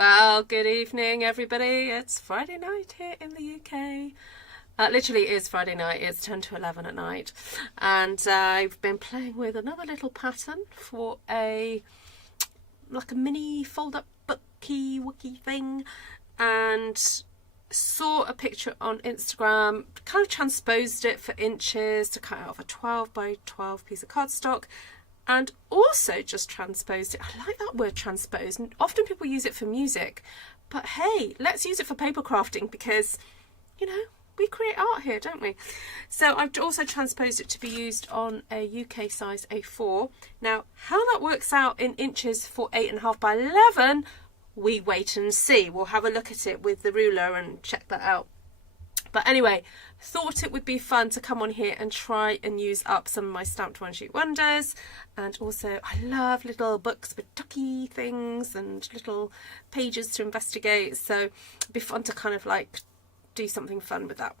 Well, good evening, everybody. It's Friday night here in the UK. Literally, it is Friday night. It's 10 to 11 at night. And I've been playing with another little pattern for like a mini fold-up booky-wooky thing. And saw a picture on Instagram, kind of transposed it for inches to cut out of a 12 by 12 piece of cardstock. And also just transposed it. I like that word, transpose. Often people use it for music, but hey, let's use it for paper crafting because, you know, we create art here, don't we? So I've also transposed it to be used on a UK size A4. Now, how that works out in inches for 8.5 by 11, we wait and see. We'll have a look at it with the ruler and check that out. But anyway, thought it would be fun to come on here and try and use up some of my stamped one sheet wonders. And also I love little books with ducky things and little pages to investigate. So it'd be fun to kind of like do something fun with that.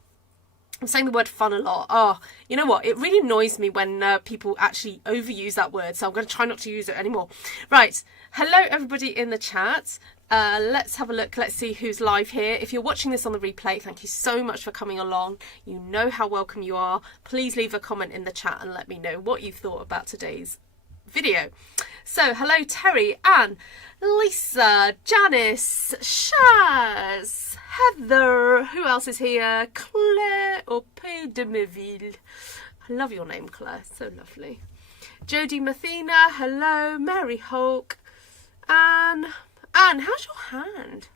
I'm saying the word fun a lot. Oh, you know what? It really annoys me when people actually overuse that word. So I'm going to try not to use it anymore. Right. Hello, everybody in the chat. Let's have a look. Let's see who's live here. If you're watching this on the replay, thank you so much for coming along. You know how welcome you are. Please leave a comment in the chat and let me know what you thought about today's video. So, hello, Terry, Anne, Lisa, Janice, Shaz, Heather, who else is here? Claire Opé de Meville. I love your name, Claire. So lovely. Jodie Mathena, hello. Mary Hulk. Anne, how's your hand?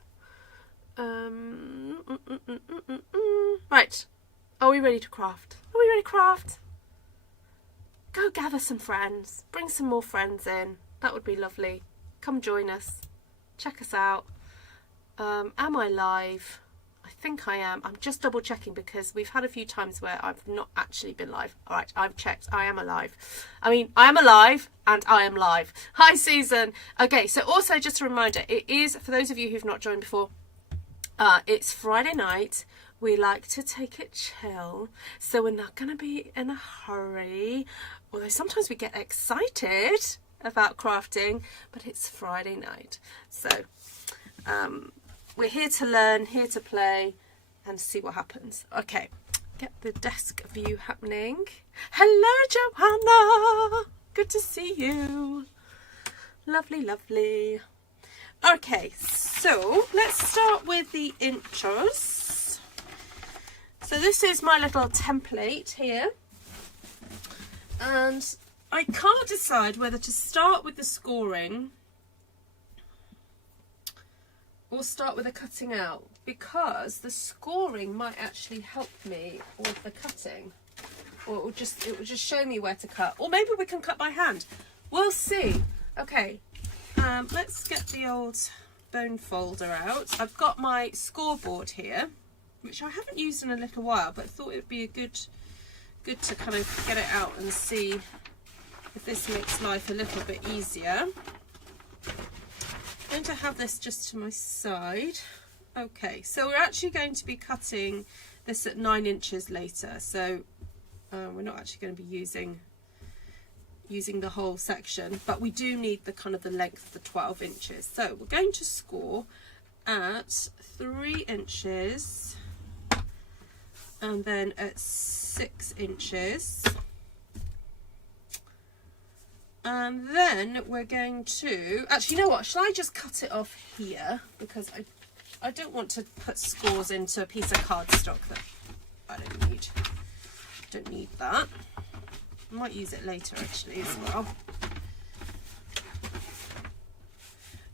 Right. Are we ready to craft? Are we ready to craft? Go gather some friends. Bring some more friends in. That would be lovely. Come join us. Check us out. Am I live? I think I am. I'm just double checking because we've had a few times where I've not actually been live. All right, I've checked. I am alive. I am alive and I am live. Hi, Susan. Okay, so also just a reminder, it is, for those of you who've not joined before, it's Friday night. We like to take it chill, so we're not going to be in a hurry, although sometimes we get excited about crafting, but it's Friday night. So we're here to learn, here to play, and see what happens. Okay, get the desk view happening. Hello, Johanna. Good to see you. Lovely, lovely. Okay, so let's start with the inches. So this is my little template here. And I can't decide whether to start with the scoring or start with the cutting out, because the scoring might actually help me with the cutting, or it will just show me where to cut, or maybe we can cut by hand. We'll see. Okay, let's get the old bone folder out. I've got my scoreboard here, which I haven't used in a little while, but thought it would be a good to kind of get it out and see if this makes life a little bit easier. I'm going to have this just to my side. Okay, so we're actually going to be cutting this at 9 inches later, so we're not actually going to be using the whole section, but we do need the kind of the length of the 12 inches. So we're going to score at 3 inches and then at 6 inches. And then we're going to, actually, you know what, shall I just cut it off here, because I don't want to put scores into a piece of cardstock that I don't need that. I might use it later actually as well.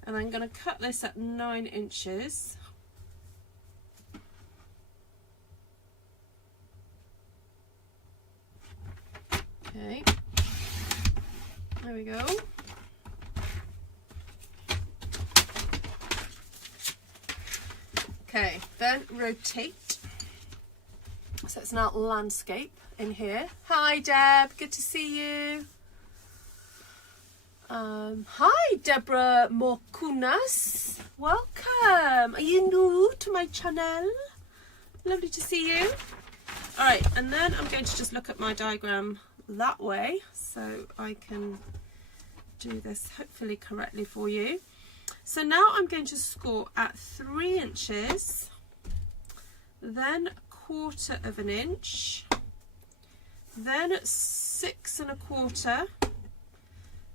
And I'm going to cut this at 9 inches. Okay. There we go. Okay, then rotate. So it's now landscape in here. Hi Deb, good to see you. Hi Deborah Morkunas, welcome. Are you new to my channel? Lovely to see you. All right, and then I'm going to just look at my diagram that way so I can do this hopefully correctly for you. So now I'm going to score at 3 inches, then 1/4 of an inch, then 6 1/4,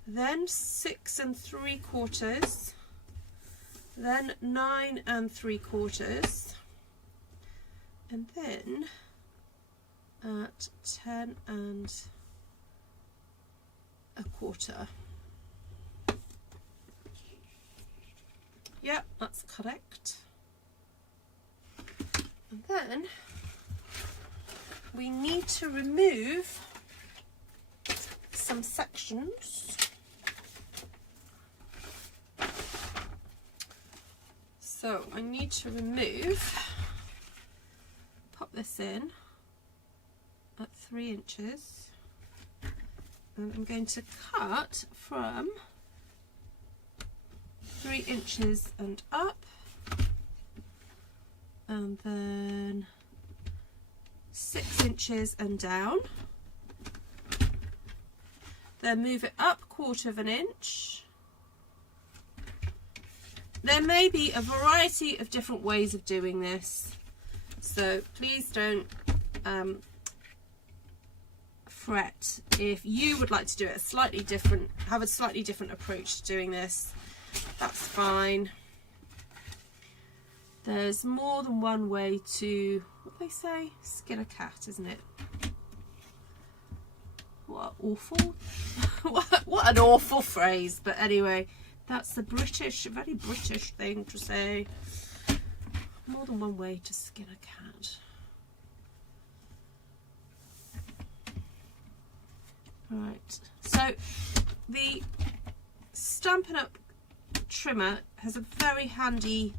then 6 3/4, then 9 3/4, and then at 10 1/4. Yep, that's correct. And then we need to remove some sections. So I need to pop this in at 3 inches, and I'm going to cut from 3 inches and up, and then 6 inches and down, then move it up 1/4 of an inch. There may be a variety of different ways of doing this, so please don't fret if you would like to do it slightly different, have a slightly different approach to doing this. That's fine. There's more than one way to, what do they say? Skin a cat, isn't it? What awful, what an awful phrase. But anyway, that's the very British thing to say. More than one way to skin a cat. Right, so the Stampin' Up trimmer has a very handy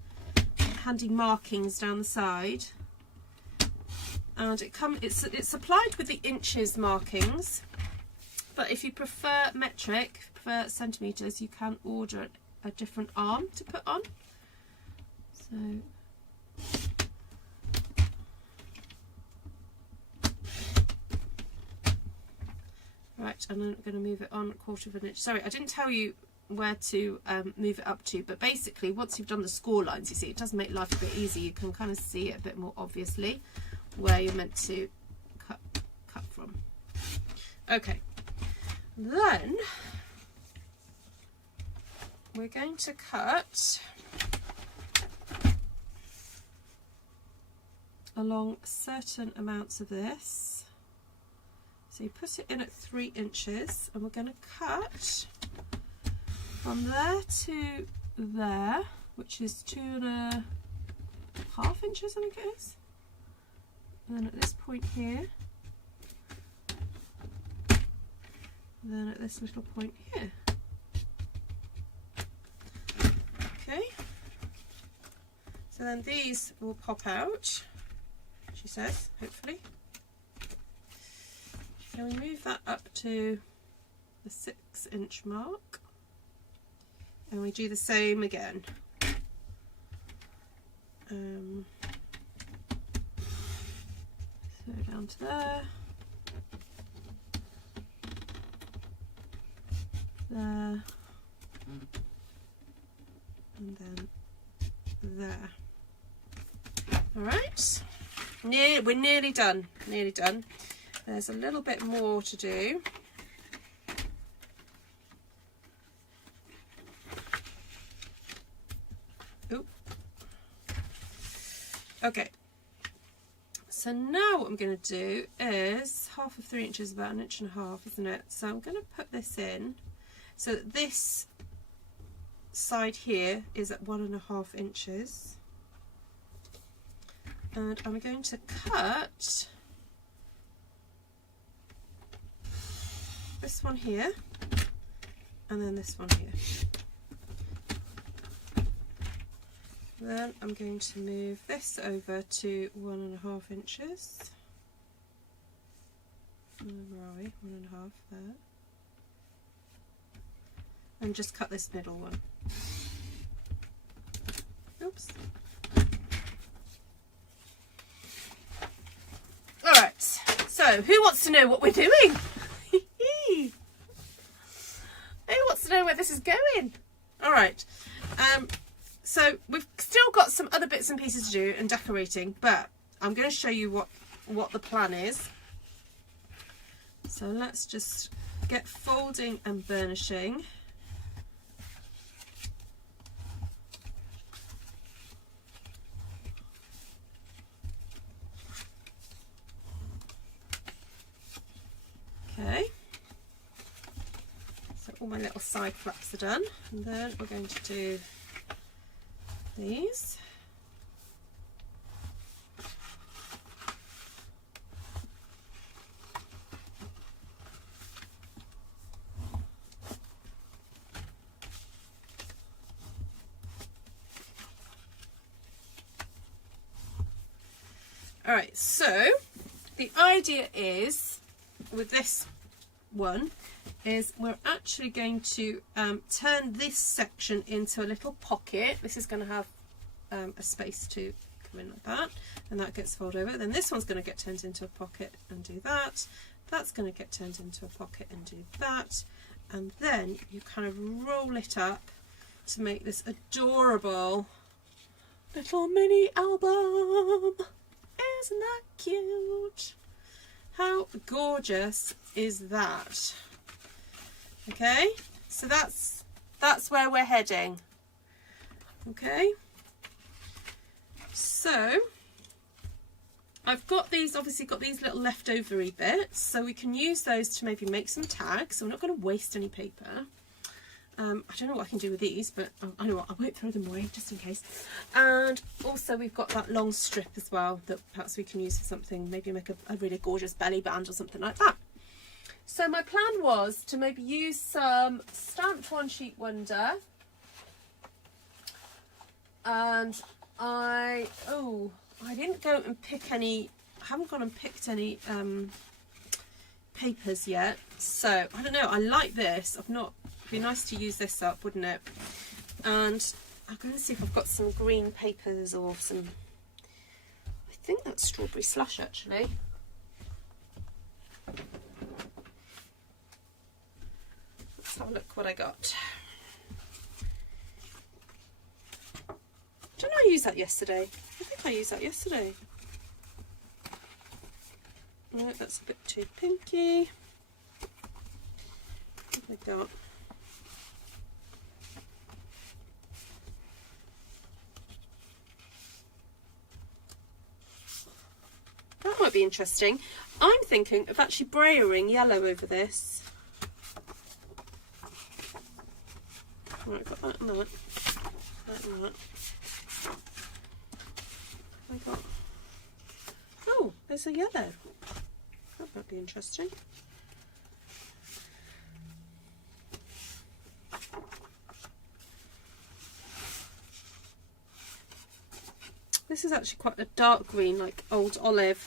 markings down the side, and it's supplied with the inches markings, but if you prefer metric, if you prefer centimeters, you can order a different arm to put on. So right, and I'm going to move it on 1/4 of an inch. Sorry, I didn't tell you where to move it up to, but basically once you've done the score lines, you see, it does make life a bit easier. You can kind of see it a bit more obviously where you're meant to cut from. Okay, then we're going to cut along certain amounts of this. So you put it in at 3 inches, and we're going to cut from there to there, which is 2.5 inches, I think it is. And then at this point here, and then at this little point here. Okay, so then these will pop out, she says, hopefully. So we move that up to the 6 inch mark, and we do the same again. So down to there, there, and then there. All right, we're nearly done. Nearly done. There's a little bit more to do. Oop. Okay. So now what I'm going to do is, half of 3 inches is about 1.5 inches, isn't it? So I'm going to put this in. So that this side here is at 1.5 inches. And I'm going to cut this one here, and then this one here. Then I'm going to move this over to 1.5 inches. Where are we? 1.5 there. And just cut this middle one. Oops. Alright, so who wants to know what we're doing? Who wants to know where this is going? Alright, So we've still got some other bits and pieces to do and decorating, but I'm going to show you what the plan is. So let's just get folding and burnishing. Okay, so all my little side flaps are done, and then we're going to do these. All right, so the idea is with this one is we're actually going to turn this section into a little pocket. This is going to have a space to come in like that, and that gets folded over. Then this one's going to get turned into a pocket and do that. That's going to get turned into a pocket and do that. And then you kind of roll it up to make this adorable little mini album. Isn't that cute? How gorgeous is that? Okay, so that's where we're heading. Okay, so I've got these, obviously got these little leftovery bits, so we can use those to maybe make some tags. So we're not going to waste any paper. I don't know what I can do with these, but I know what, I won't throw them away just in case. And also we've got that long strip as well that perhaps we can use for something, maybe make a really gorgeous belly band or something like that. So my plan was to maybe use some stamped one sheet wonder, and I didn't go and pick any, I haven't gone and picked any papers yet, so I don't know, I like this. I've not, it'd be nice to use this up, wouldn't it? And I'm going to see if I've got some green papers or some, I think that's strawberry slush actually. Let's have a look what I got. Didn't I use that yesterday? I think I used that yesterday. No, that's a bit too pinky. What have I got? That might be interesting. I'm thinking of actually brayering yellow over this. Right, got that and that. That and that. I got, oh, there's a yellow. That might be interesting. This is actually quite a dark green, like old olive.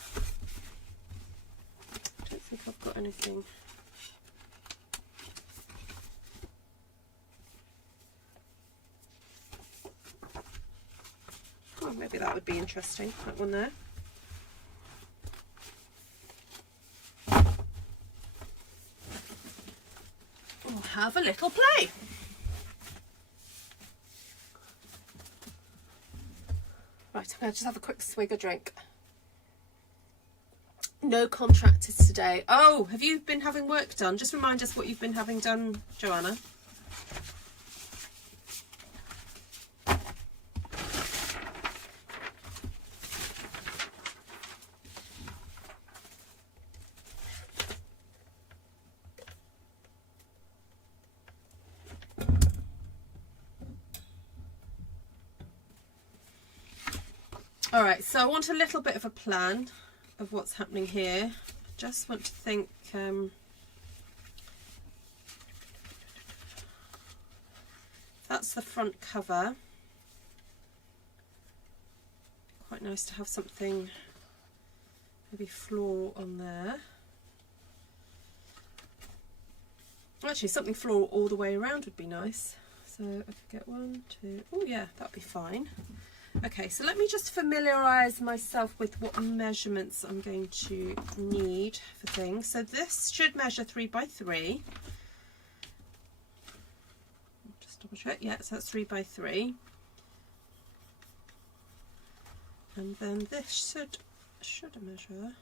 I don't think I've got anything. Oh, maybe that would be interesting, that one there. We'll have a little play. Right, I'm going to just have a quick swig of drink. No contractors today. Oh, have you been having work done? Just remind us what you've been having done, Joanna. All right, so I want a little bit of a plan of what's happening here. I just want to think, that's the front cover. Quite nice to have something maybe floral on there. Actually, something floral all the way around would be nice. So I could get 1, 2, oh yeah, that'd be fine. Okay, so let me just familiarise myself with what measurements I'm going to need for things. So this should measure 3 by 3. Just double measure it? Yeah, so that's 3 by 3. And then this should measure.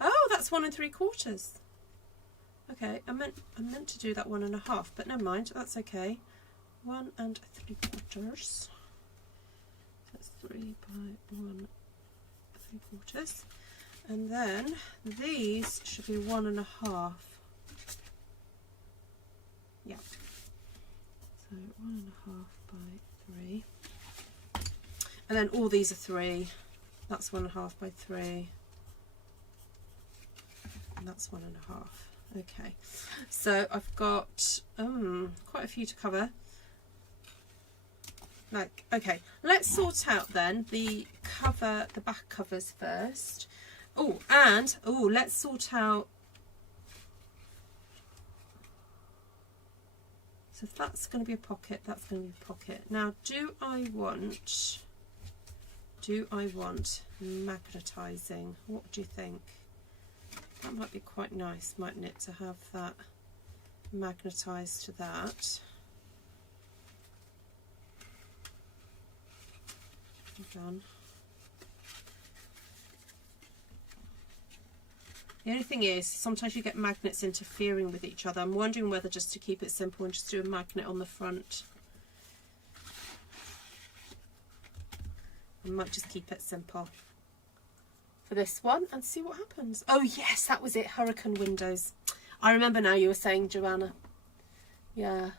Oh, that's 1 3/4. Okay, I meant to do that 1 1/2, but never mind, that's okay. 1 3/4. That's 3 by 1 3/4. And then these should be 1 1/2. Yeah. So 1 1/2 by 3. And then all these are 3. That's 1 1/2 by 3. And that's 1 1/2. Okay. So I've got quite a few to cover. Like, okay, let's sort out then the back covers first. Oh, and let's sort out. So if that's going to be a pocket, that's going to be a pocket. Now, do I want magnetising? What do you think? That might be quite nice, mightn't it, to have that magnetised to that. Done. The only thing is, sometimes you get magnets interfering with each other. I'm wondering whether just to keep it simple and just do a magnet on the front. I might just keep it simple for this one and see what happens. Oh yes, that was it, hurricane windows. I remember now, you were saying, Joanna. Yeah.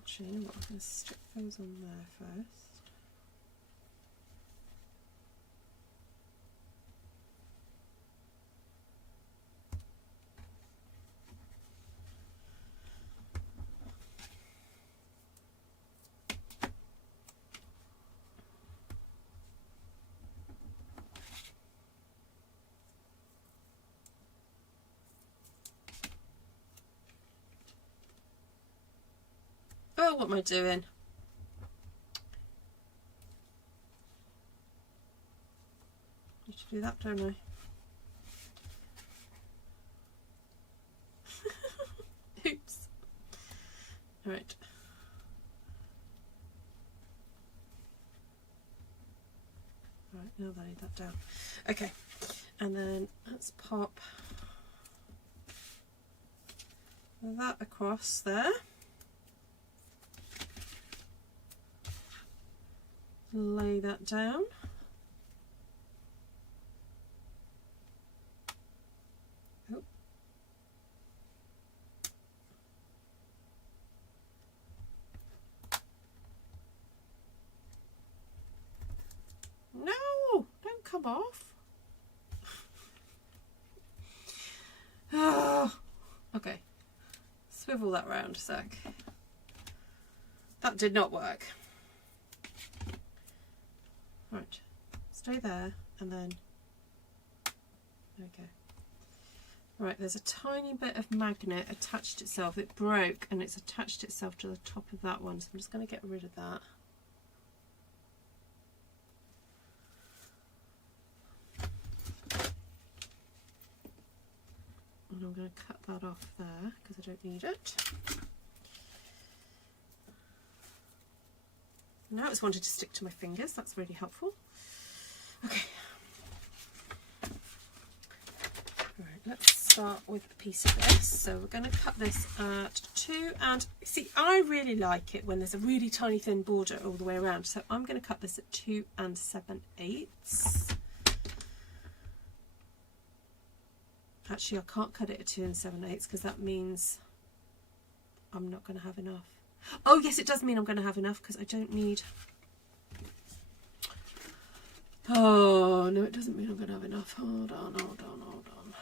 Actually, you know what, I'm going to stick those on there first. Oh, what am I doing? Need to do that, don't I? Oops. Right. Right, now I need that down. Okay, and then let's pop that across there. Lay that down. Oh. No, don't come off. Oh. Okay, swivel that round a sec. That did not work. Right, stay there and then, okay. Right, there's a tiny bit of magnet attached itself. It broke and it's attached itself to the top of that one, so I'm just going to get rid of that. And I'm going to cut that off there because I don't need it. Now it's wanted to stick to my fingers, that's really helpful. Okay. Right, let's start with a piece of this. So we're going to cut this at 2, and see, I really like it when there's a really tiny thin border all the way around. So I'm going to cut this at 2 7/8. Actually, I can't cut it at 2 7/8 because that means I'm not going to have enough. Oh yes, it does mean I'm going to have enough because I don't need... Oh no, it doesn't mean I'm going to have enough. Hold on, hold on, hold on.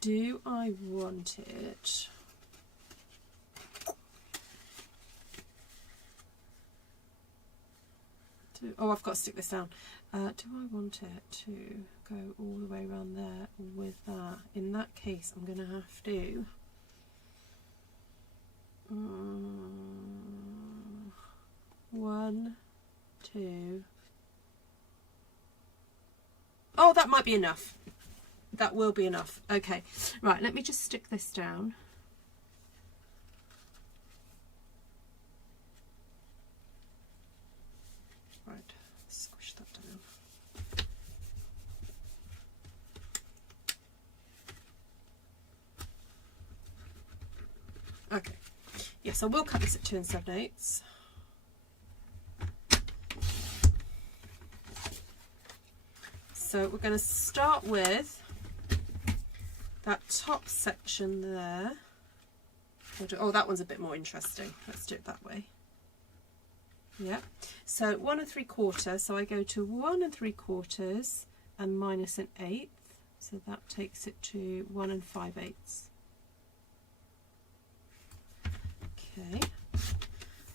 Do I want it? Oh, I've got to stick this down. Do I want it to go all the way around there with that? In that case, I'm going to have to... 2. Oh, that might be enough. That will be enough. Okay, right, let me just stick this down. Right, squish that down. Okay, yes, I will cut this at 2 7/8. So we're going to start with that top section there. Oh, that one's a bit more interesting. Let's do it that way. Yeah. So 1 3/4. So I go to 1 3/4 and minus 1/8. So that takes it to 1 5/8. Okay.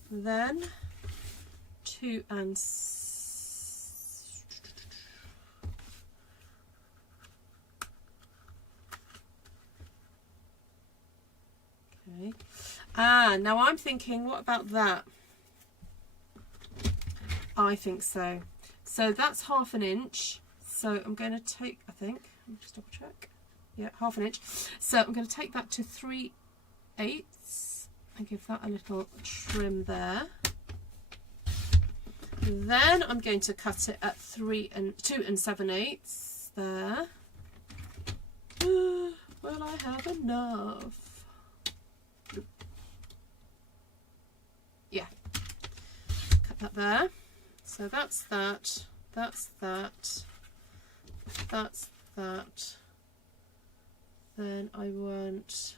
Then 2 and okay. Now I'm thinking, what about that? I think so. So that's 1/2 inch. So I'm going to take, I think, let me just double check. Yeah, 1/2 inch. So I'm going to take that to 3/8 and give that a little trim there. Then I'm going to cut it at 2 7/8 there. Will I have enough? Yeah, cut that there. So that's that, that's that, that's that. Then I want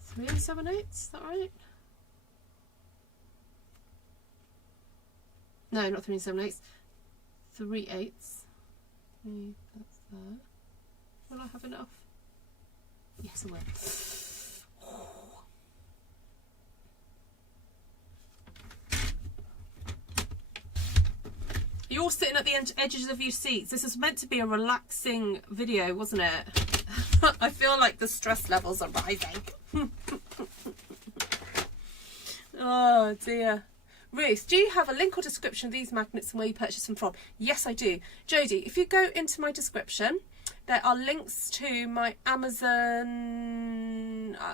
3 7/8, is that right? No, not 3 7/8, 3/8. That's there. Will I have enough? Yes, I will. You're all sitting at the edges of your seats. This is meant to be a relaxing video, wasn't it? I feel like the stress levels are rising. Oh dear. Ruth, do you have a link or description of these magnets and where you purchase them from? Yes, I do. Jodie, if you go into my description, there are links to my Amazon,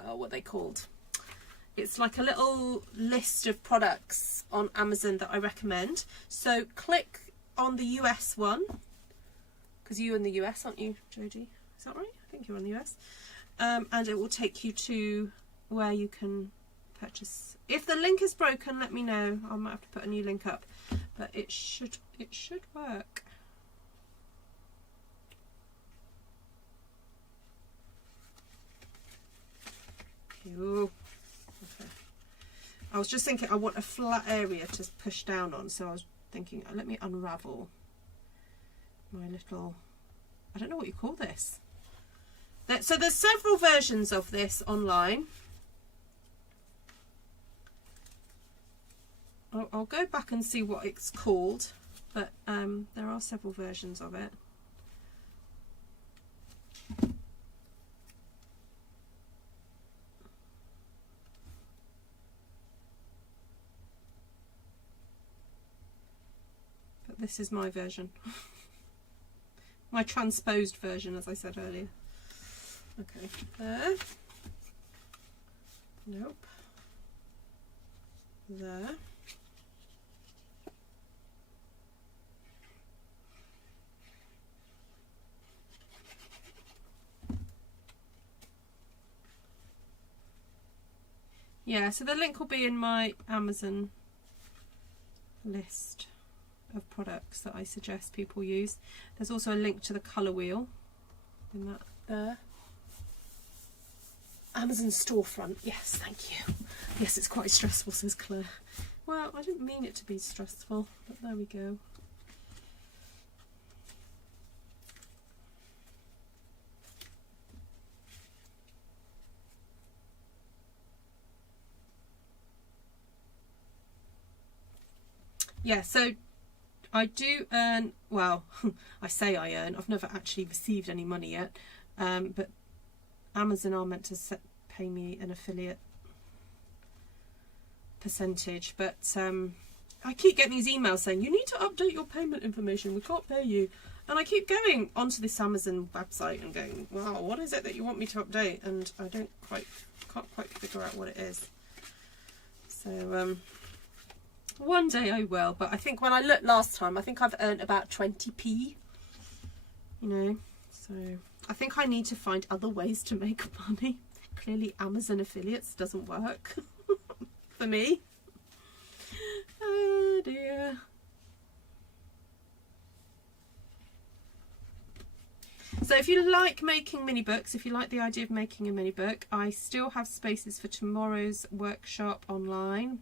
what are they called? It's like a little list of products on Amazon that I recommend. So click on the US one, because you're in the US, aren't you, Jodie? Is that right? I think you're in the US. And it will take you to where you can purchase. If the link is broken, let me know. I might have to put a new link up, but it should work. Ooh. Okay. I was just thinking I want a flat area to push down on, so I was thinking, let me unravel my little, I don't know what you call this. So there's several versions of this online. I'll go back and see what it's called, but there are several versions of it. But this is my version. My transposed version, as I said earlier. Okay, there. Nope. There. Yeah, so the link will be in my Amazon list of products that I suggest people use. There's also a link to the colour wheel in that there. Amazon storefront, yes, thank you. Yes, it's quite stressful, says Claire. Well, I didn't mean it to be stressful, but there we go. Yeah, so I do earn, well, I say I earn, I've never actually received any money yet, but Amazon are meant to pay me an affiliate percentage, but I keep getting these emails saying, you need to update your payment information, we can't pay you. And I keep going onto this Amazon website and going, wow, what is it that you want me to update? And I can't quite figure out what it is. So one day I will, but I think when I looked last time, I think I've earned about 20p, you know, so I think I need to find other ways to make money. Clearly Amazon affiliates doesn't work for me. Oh dear. So if you like making mini books, if you like the idea of making a mini book, I still have spaces for tomorrow's workshop online,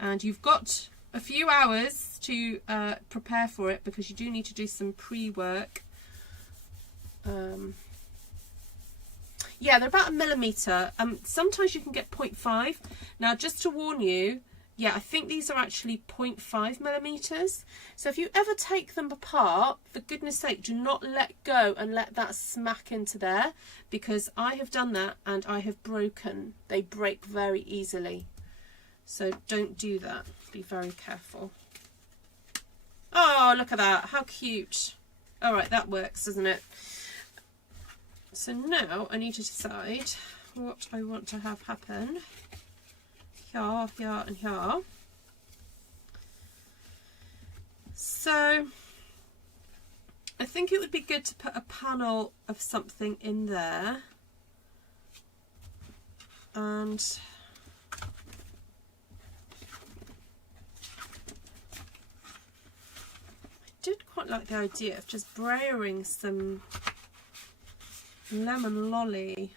and you've got a few hours to prepare for it, because you do need to do some pre-work. Yeah, they're about 1 millimeter. Sometimes you can get 0.5. Now, just to warn you, yeah, I think these are actually 0.5 millimeters. So if you ever take them apart, for goodness sake, do not let go and let that smack into there, because I have done that and I have broken. They break very easily. So don't do that. Be very careful. Oh, look at that. How cute. All right, that works, doesn't it? So now I need to decide what I want to have happen. Here, here and here. So I think it would be good to put a panel of something in there, and I did quite like the idea of just brayering some lemon lolly.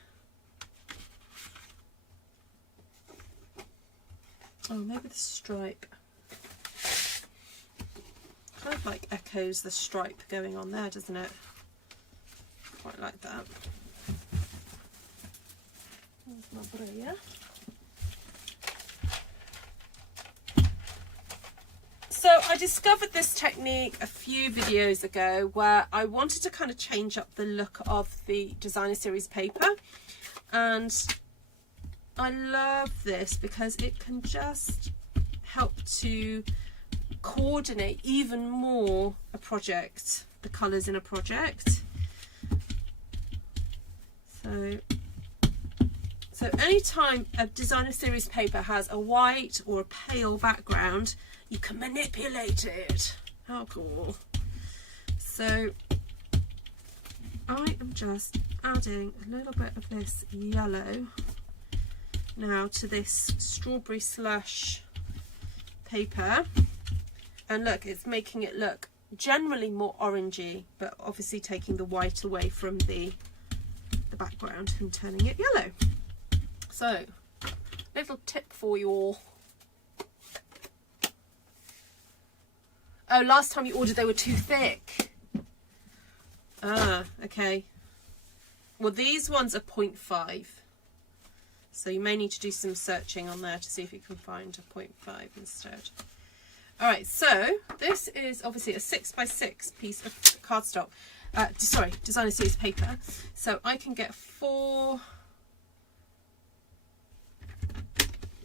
Oh, maybe the stripe. Kind of like echoes the stripe going on there, doesn't it? Quite like that. There's my brayer. So I discovered this technique a few videos ago, where I wanted to kind of change up the look of the designer series paper, and I love this because it can just help to coordinate even more a project, the colours in a project. So anytime a designer series paper has a white or a pale background, you can manipulate it. How cool. So I am just adding a little bit of this yellow now to this strawberry slush paper, and look, it's making it look generally more orangey, but obviously taking the white away from the background and turning it yellow. So little tip for you all. Oh, last time you ordered they were too thick. Ah, okay. Well, these ones are 0.5. So you may need to do some searching on there to see if you can find a 0.5 instead. All right, so this is obviously a 6x6 piece of cardstock. Sorry, designer series paper. So I can get 4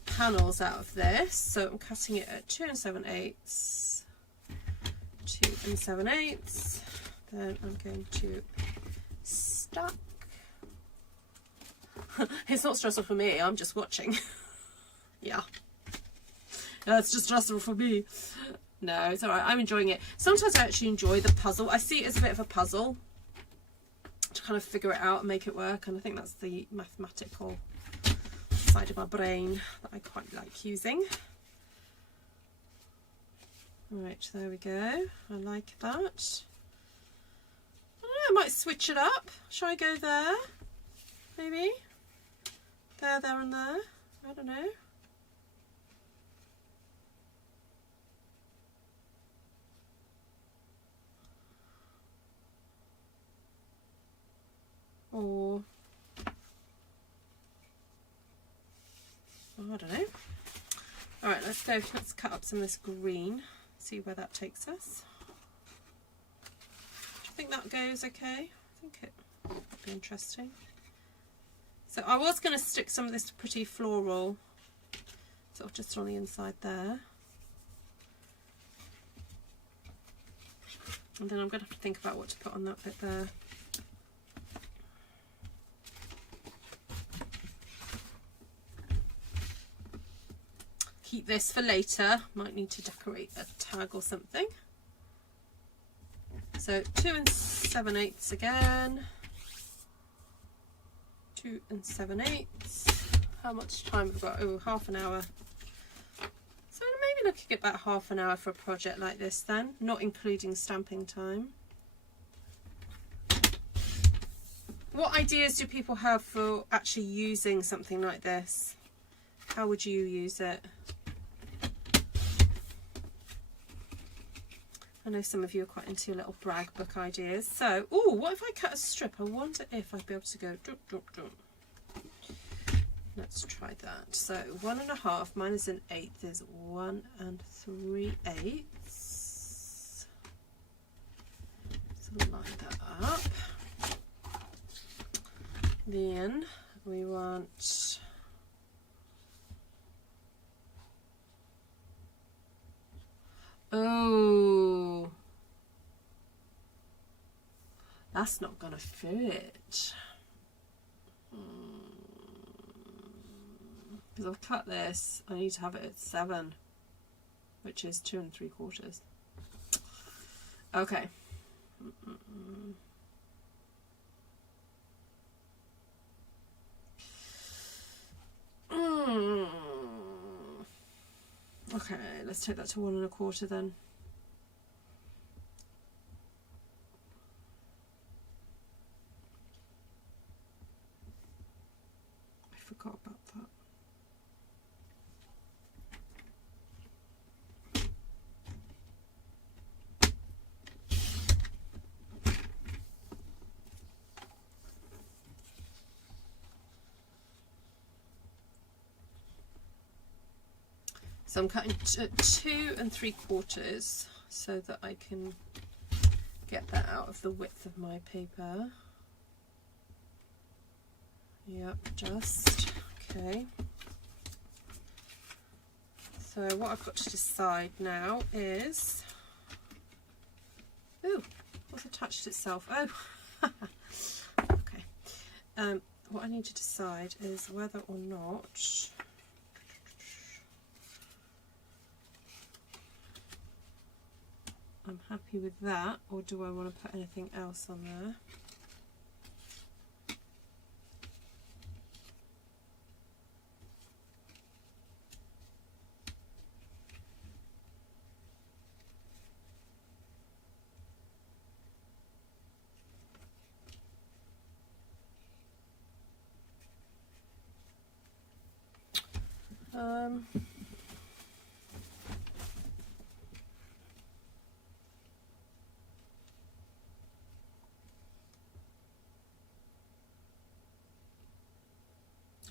panels out of this. So I'm cutting it at 2 7/8, 2 7/8. Then I'm going to stack. It's not stressful for me, I'm just watching. Yeah. It's just stressful for me. No, it's alright, I'm enjoying it. Sometimes I actually enjoy the puzzle. I see it as a bit of a puzzle to kind of figure it out and make it work, and I think that's the mathematical side of my brain that I quite like using. Right, there we go. I like that. I don't know, I might switch it up. Shall I go there? Maybe? There, there and there. I don't know. Or I don't know. All right, let's go. Let's cut up some of this green. See where that takes us. Do you think that goes okay? I think it would be interesting. So I was going to stick some of this pretty floral sort of just on the inside there. And then I'm going to have to think about what to put on that bit there. Keep this for later. Might need to decorate a tag or something. So 2 7/8 again. 2 7/8. How much time have we got? Oh, half an hour. So maybe looking at about half an hour for a project like this then, not including stamping time. What ideas do people have for actually using something like this? How would you use it? I know some of you are quite into your little brag book ideas. So, oh, what if I cut a strip? I wonder if I'd be able to go doop, doop, doop. Let's try that. So 1 1/2 minus an 1/8 is 1 3/8. So line that up. Then we want that's not gonna fit. Because I've cut this, I need to have it at 7, which is 2 3/4. Okay. Okay, let's take that to 1 1/4 then. I forgot about that. So I'm cutting 2 3/4 so that I can get that out of the width of my paper. Yep, just okay. So what I've got to decide now is, ooh, what's attached itself? Oh, okay. What I need to decide is whether or not I'm happy with that, or do I want to put anything else on there?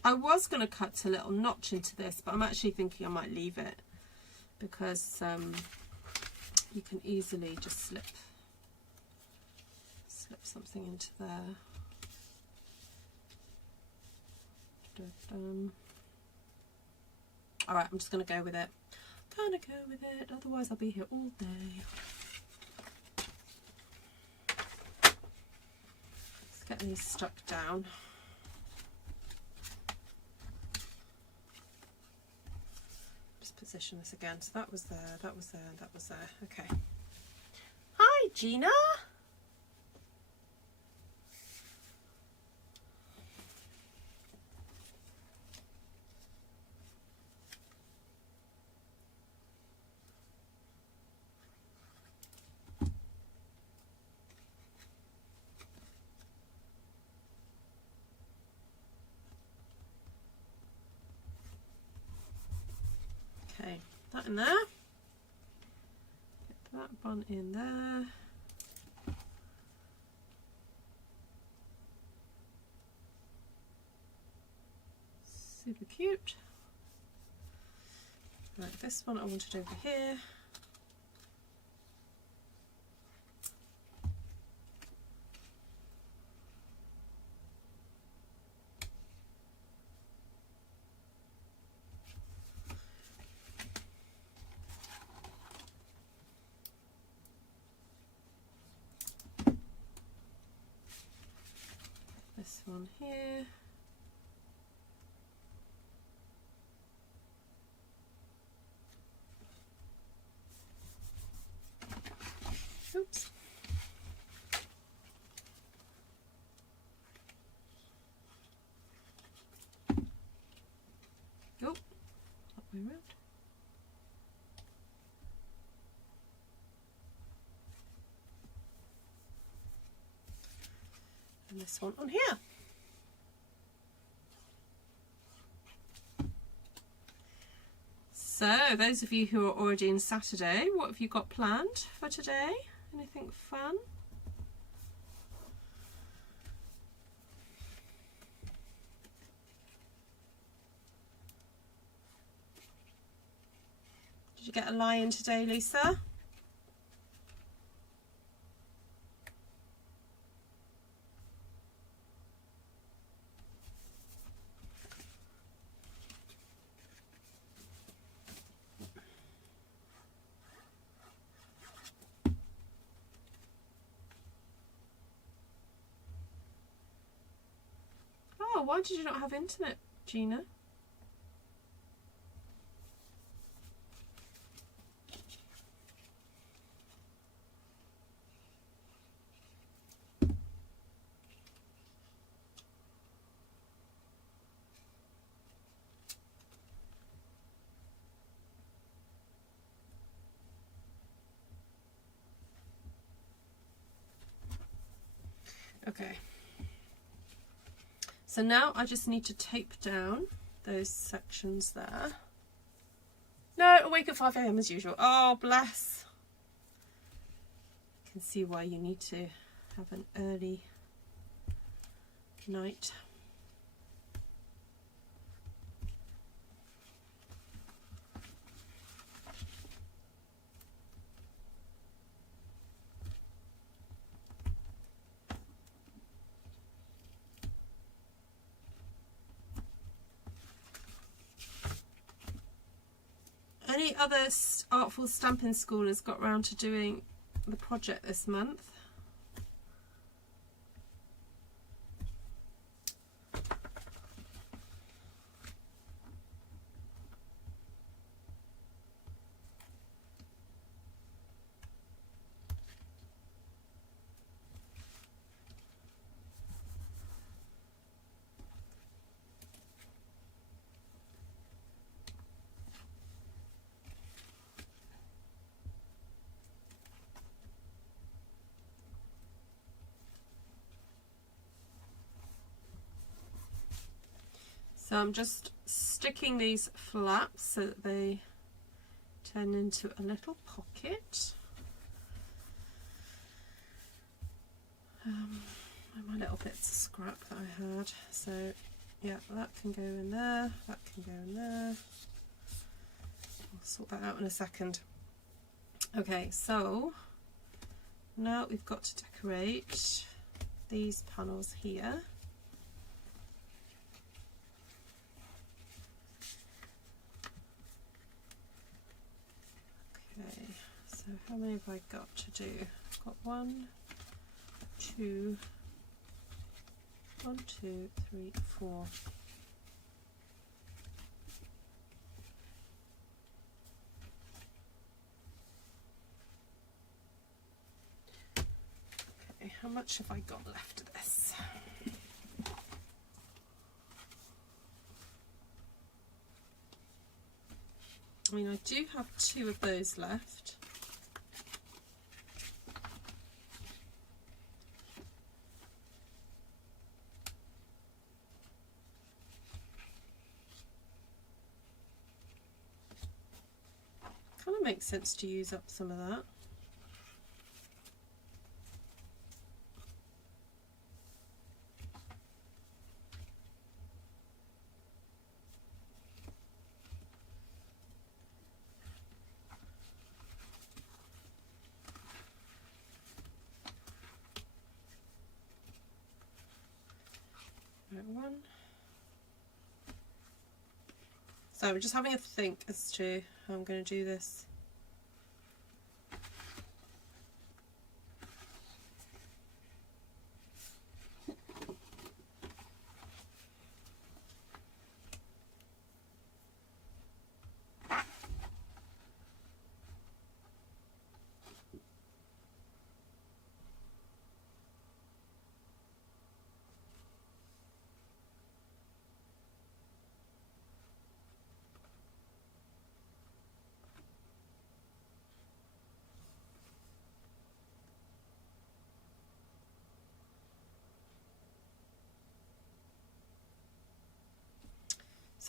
I was going to cut a little notch into this, but I'm actually thinking I might leave it because you can easily just slip something into there. All right, I'm just going to go with it. Otherwise I'll be here all day. Let's get these stuck down. Position this again. So that was there, that was there, that was there. Okay. Hi, Gina. Okay, that in there. Get that bun in there. Super cute. Right, this one I wanted over here. one here. Oops. Oh, that way around. And this one on here. So, those of you who are already in Saturday, what have you got planned for today? Anything fun? Did you get a lie-in today, Lisa? Oh, why did you not have internet, Gina? Okay. So now I just need to tape down those sections there. No, awake at 5 AM as usual. Oh, bless. I can see why you need to have an early night. Any other Artful Stampin schoolers got round to doing the project this month? So I'm just sticking these flaps so that they turn into a little pocket. My little bits of scrap that I had. So yeah, that can go in there, that can go in there. I'll sort that out in a second. Okay, so now we've got to decorate these panels here. Okay, so how many have I got to do? I've got 1, 2, 1, 2, 3, 4. Okay, how much have I got left of this? I mean, I do have 2 of those left. Kind of makes sense to use up some of that. Right, 1. So I'm just having a think as to how I'm going to do this.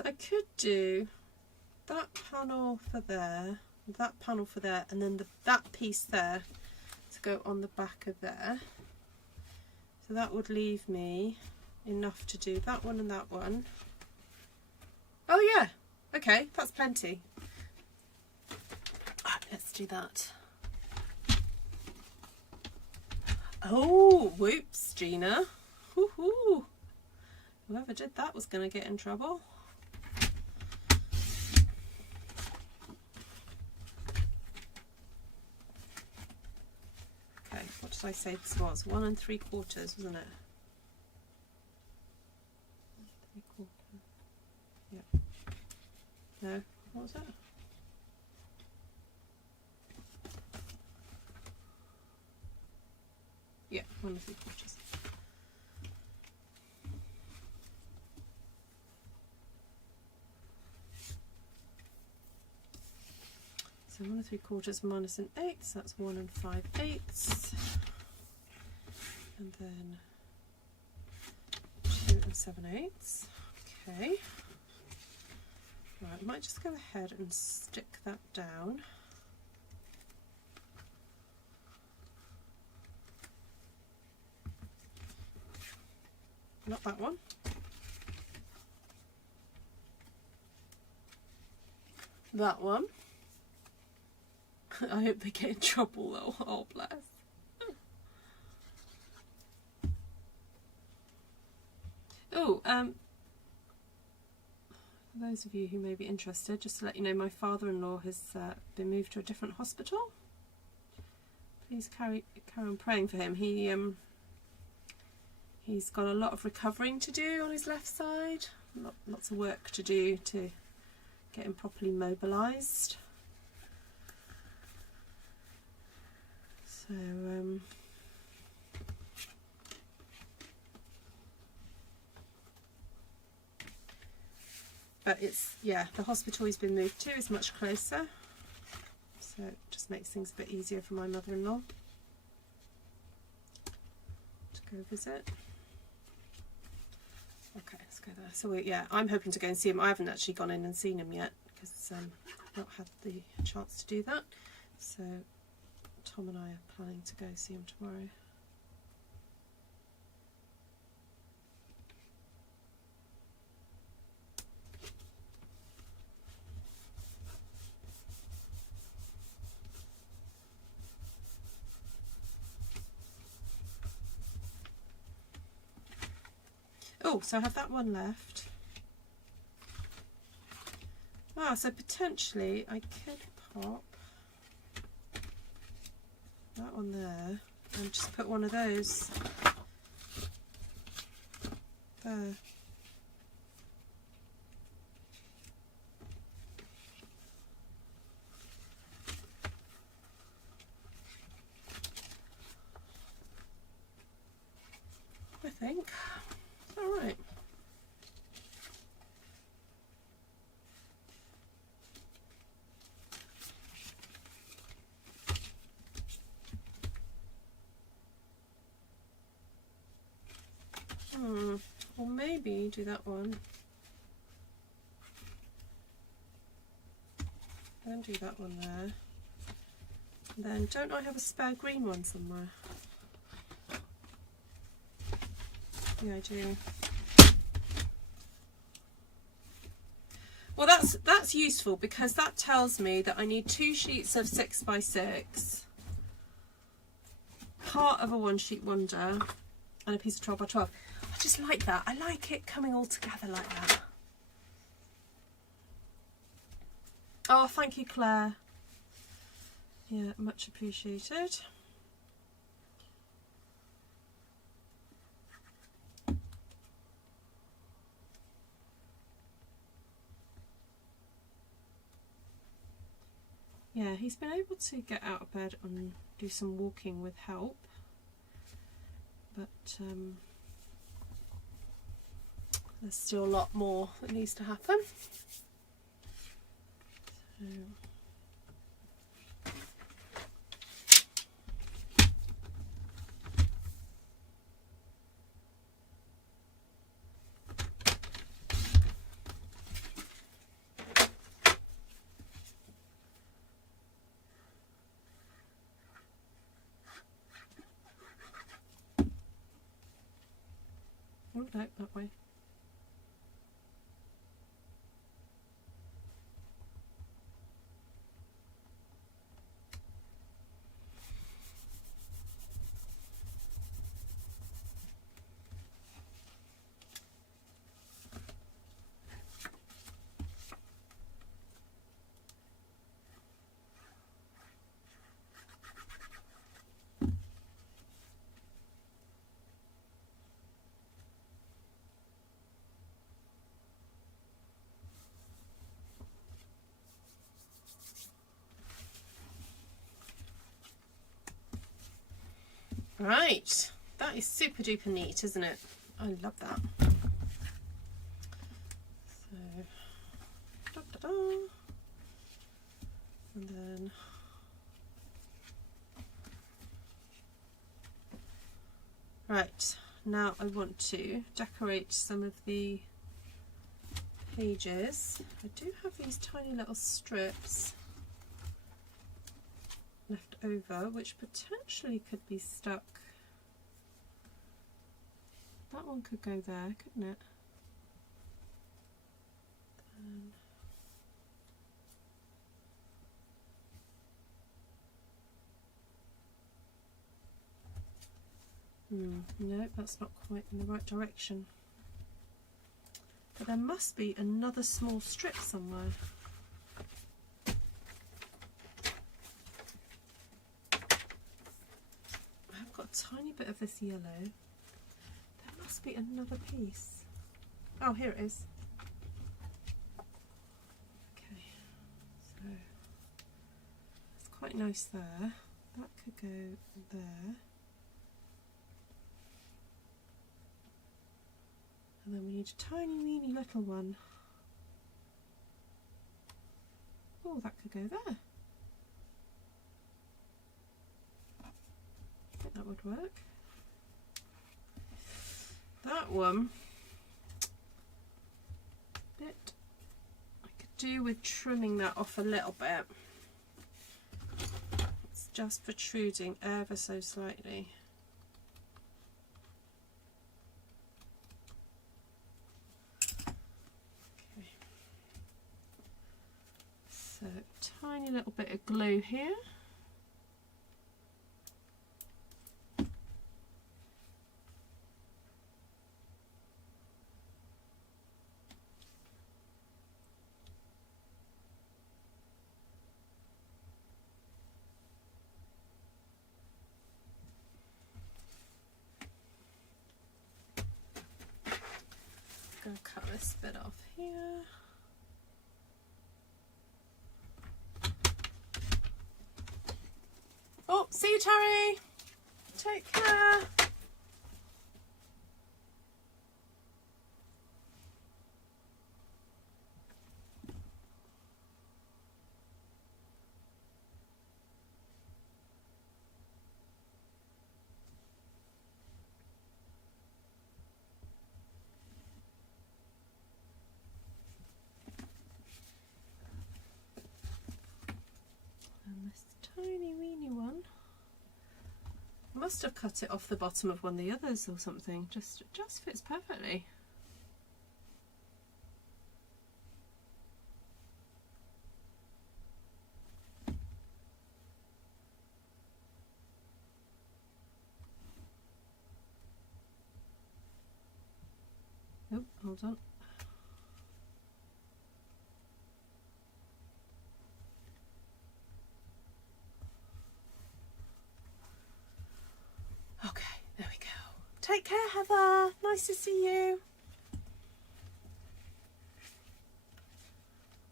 So I could do that panel for there, that panel for there, and then that piece there to go on the back of there. So that would leave me enough to do that one and that one. Oh yeah, okay, that's plenty. Right, let's do that. Oh, whoops, Gina. Woohoo. Whoever did that was going to get in trouble. Okay, what did I say this was? 1 3/4, wasn't it? 3/4. Yeah. No, what was that? Yeah, 1 3/4. So 1 3/4 minus an 1/8, so that's 1 5/8. And then 2 7/8. Okay. Right, I might just go ahead and stick that down. Not that one. That one. I hope they get in trouble though. Oh, bless. Oh, for those of you who may be interested, just to let you know, my father-in-law has been moved to a different hospital. Please carry on praying for him. He's got a lot of recovering to do on his left side. Lots of work to do to get him properly mobilised. So but it's, yeah, the hospital he's been moved to is much closer, so it just makes things a bit easier for my mother-in-law to go visit. Okay, let's go there. So yeah, I'm hoping to go and see him. I haven't actually gone in and seen him yet because I've not had the chance to do that. So Tom and I are planning to go see him tomorrow. Oh, so I have that one left. Ah, so potentially I could pop that one there and just put one of those there. I think. All right. Or maybe do that one. Then do that one there. And then don't I have a spare green one somewhere? Yeah, I do. Well, that's useful because that tells me that I need 2 sheets of 6x6, part of a 1-sheet wonder, and a piece of 12x12. I just like that. I like it coming all together like that. Oh, thank you, Claire. Yeah, much appreciated. Yeah, he's been able to get out of bed and do some walking with help, but there's still a lot more that needs to happen. So. Oh no, that way. Right, that is super duper neat, isn't it? I love that. So, da-da-da. And then right, now I want to decorate some of the pages. I do have these tiny little strips left over, which potentially could be stuck. That one could go there, couldn't it? No, that's not quite in the right direction. But there must be another small strip somewhere. I've got a tiny bit of this yellow. There must be another piece. Oh, here it is. Okay, so it's quite nice there. That could go there. And then we need a tiny weeny little one. Oh, that could go there. I think that would work. That one, bit I could do with trimming that off a little bit. It's just protruding ever so slightly. Okay. So tiny little bit of glue here. Going to cut this bit off here. Oh, see you, Terry. Take care. And this tiny weeny one, I must have cut it off the bottom of one of the others or something. Just fits perfectly. Oh, hold on. Okay, there we go. Take care, Heather. Nice to see you.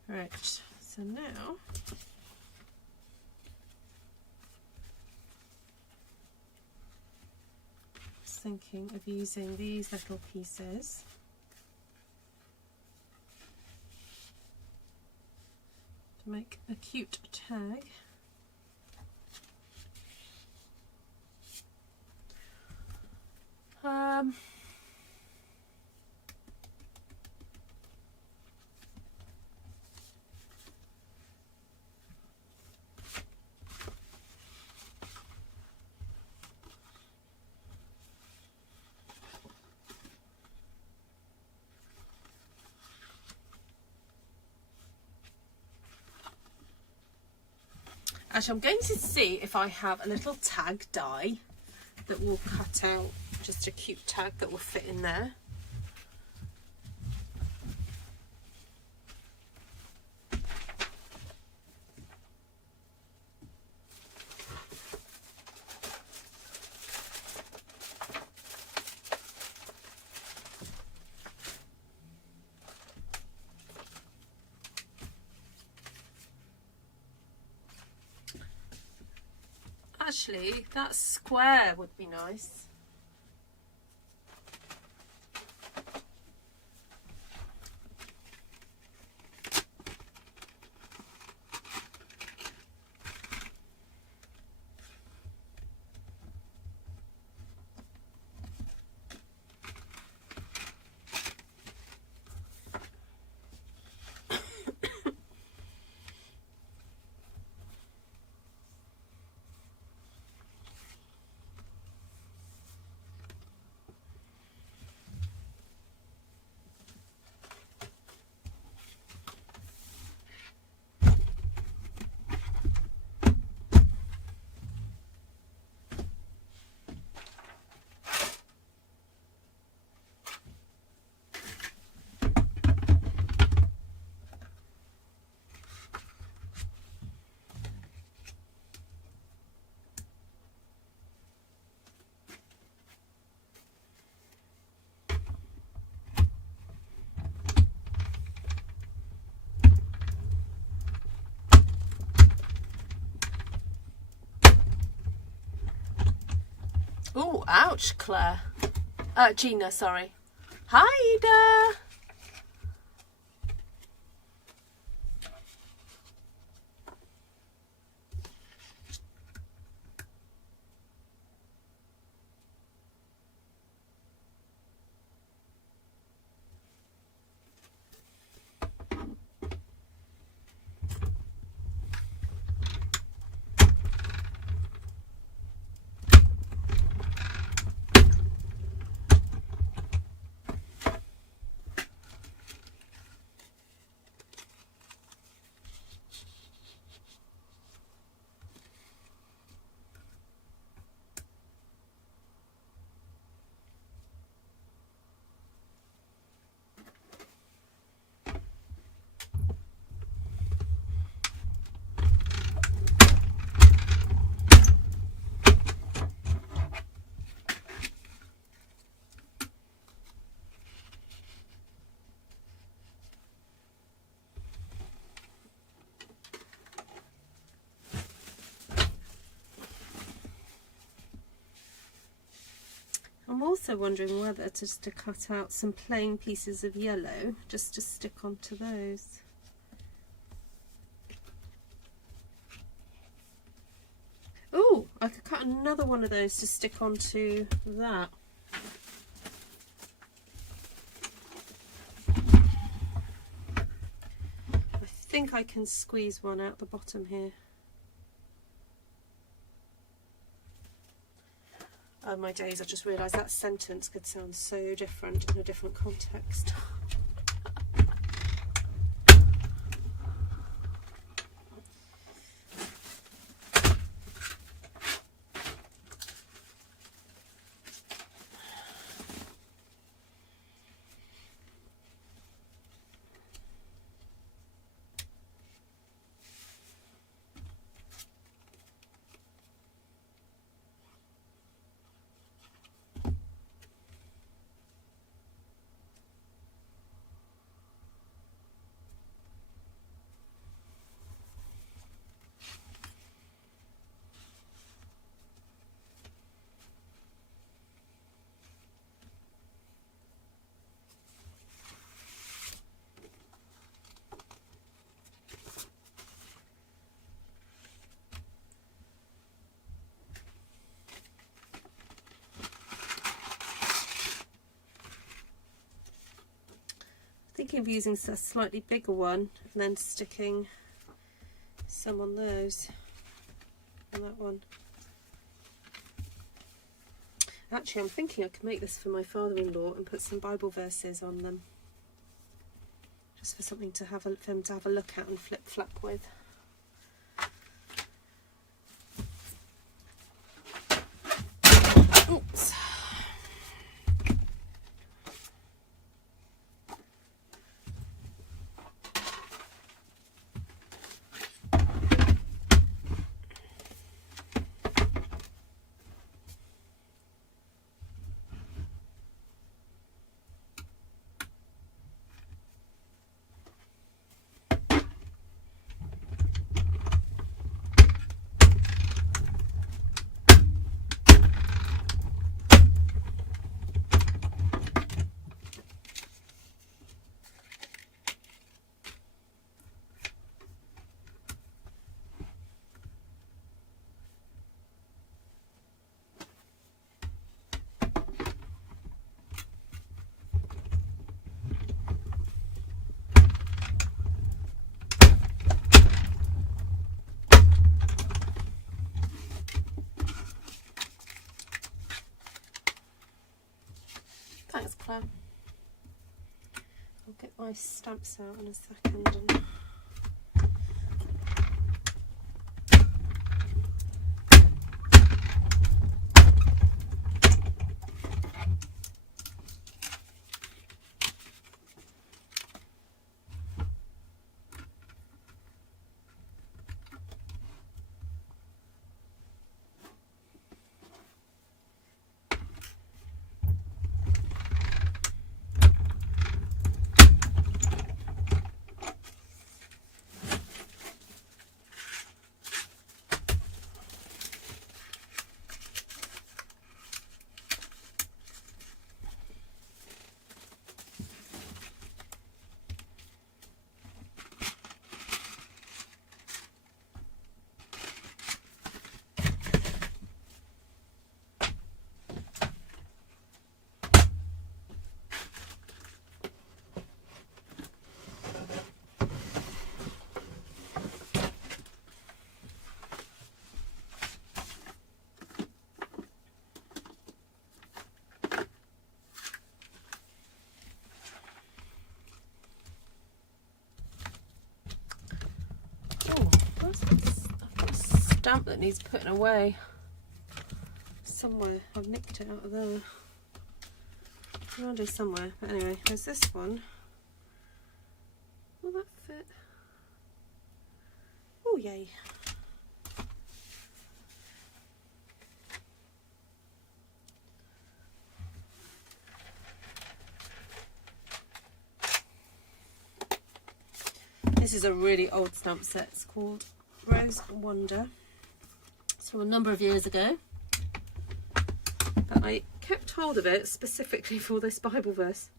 Right, so now I was thinking of using these little pieces to make a cute tag. Actually, I'm going to see if I have a little tag die that will cut out just a cute tag that will fit in there. Actually, that square would be nice. Oh, ouch, Claire. Gina, sorry. Hi, Ida. I'm also wondering whether just to cut out some plain pieces of yellow just to stick onto those. Oh, I could cut another one of those to stick onto that. I think I can squeeze one out the bottom here. Oh my days, I just realised that sentence could sound so different in a different context. Thinking of using a slightly bigger one and then sticking some on those, on that one. Actually, I'm thinking I could make this for my father-in-law and put some Bible verses on them, just for something to have for him to have a look at and flip-flap with. my stamps out in a second. And stamp that needs putting away somewhere. I've nicked it out of there. Around here somewhere. But anyway, there's this one. Will that fit? Oh yay. This is a really old stamp set. It's called Rose Wonder. It's from a number of years ago, but I kept hold of it specifically for this Bible verse.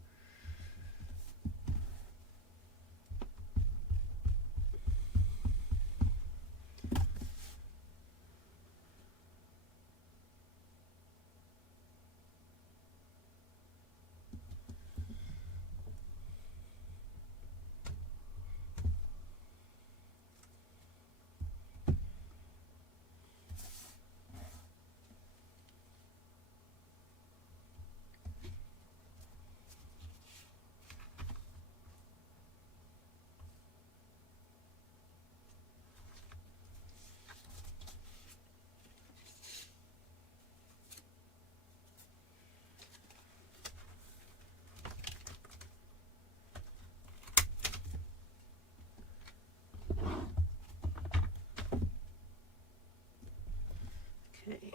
Okay.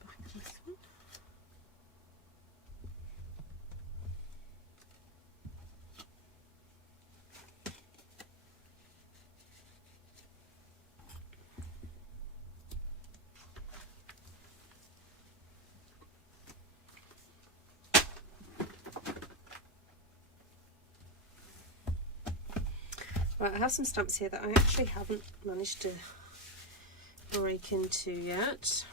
Back of this one. Right, I have some stamps here that I actually haven't managed to break into yet.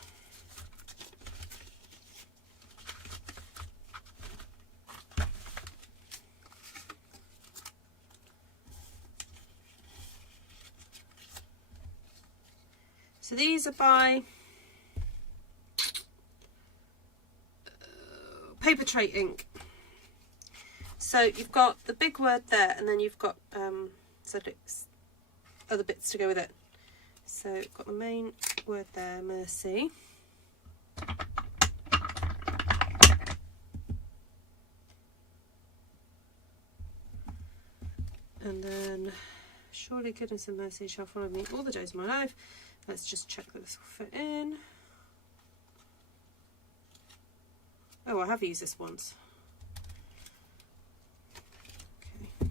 So these are by Paper Tray Ink. So you've got the big word there, and then you've got other bits to go with it. So you've got the main word there, Mercy. And then, surely goodness and mercy shall follow me all the days of my life. Let's just check that this will fit in. Oh, I have used this once. Okay.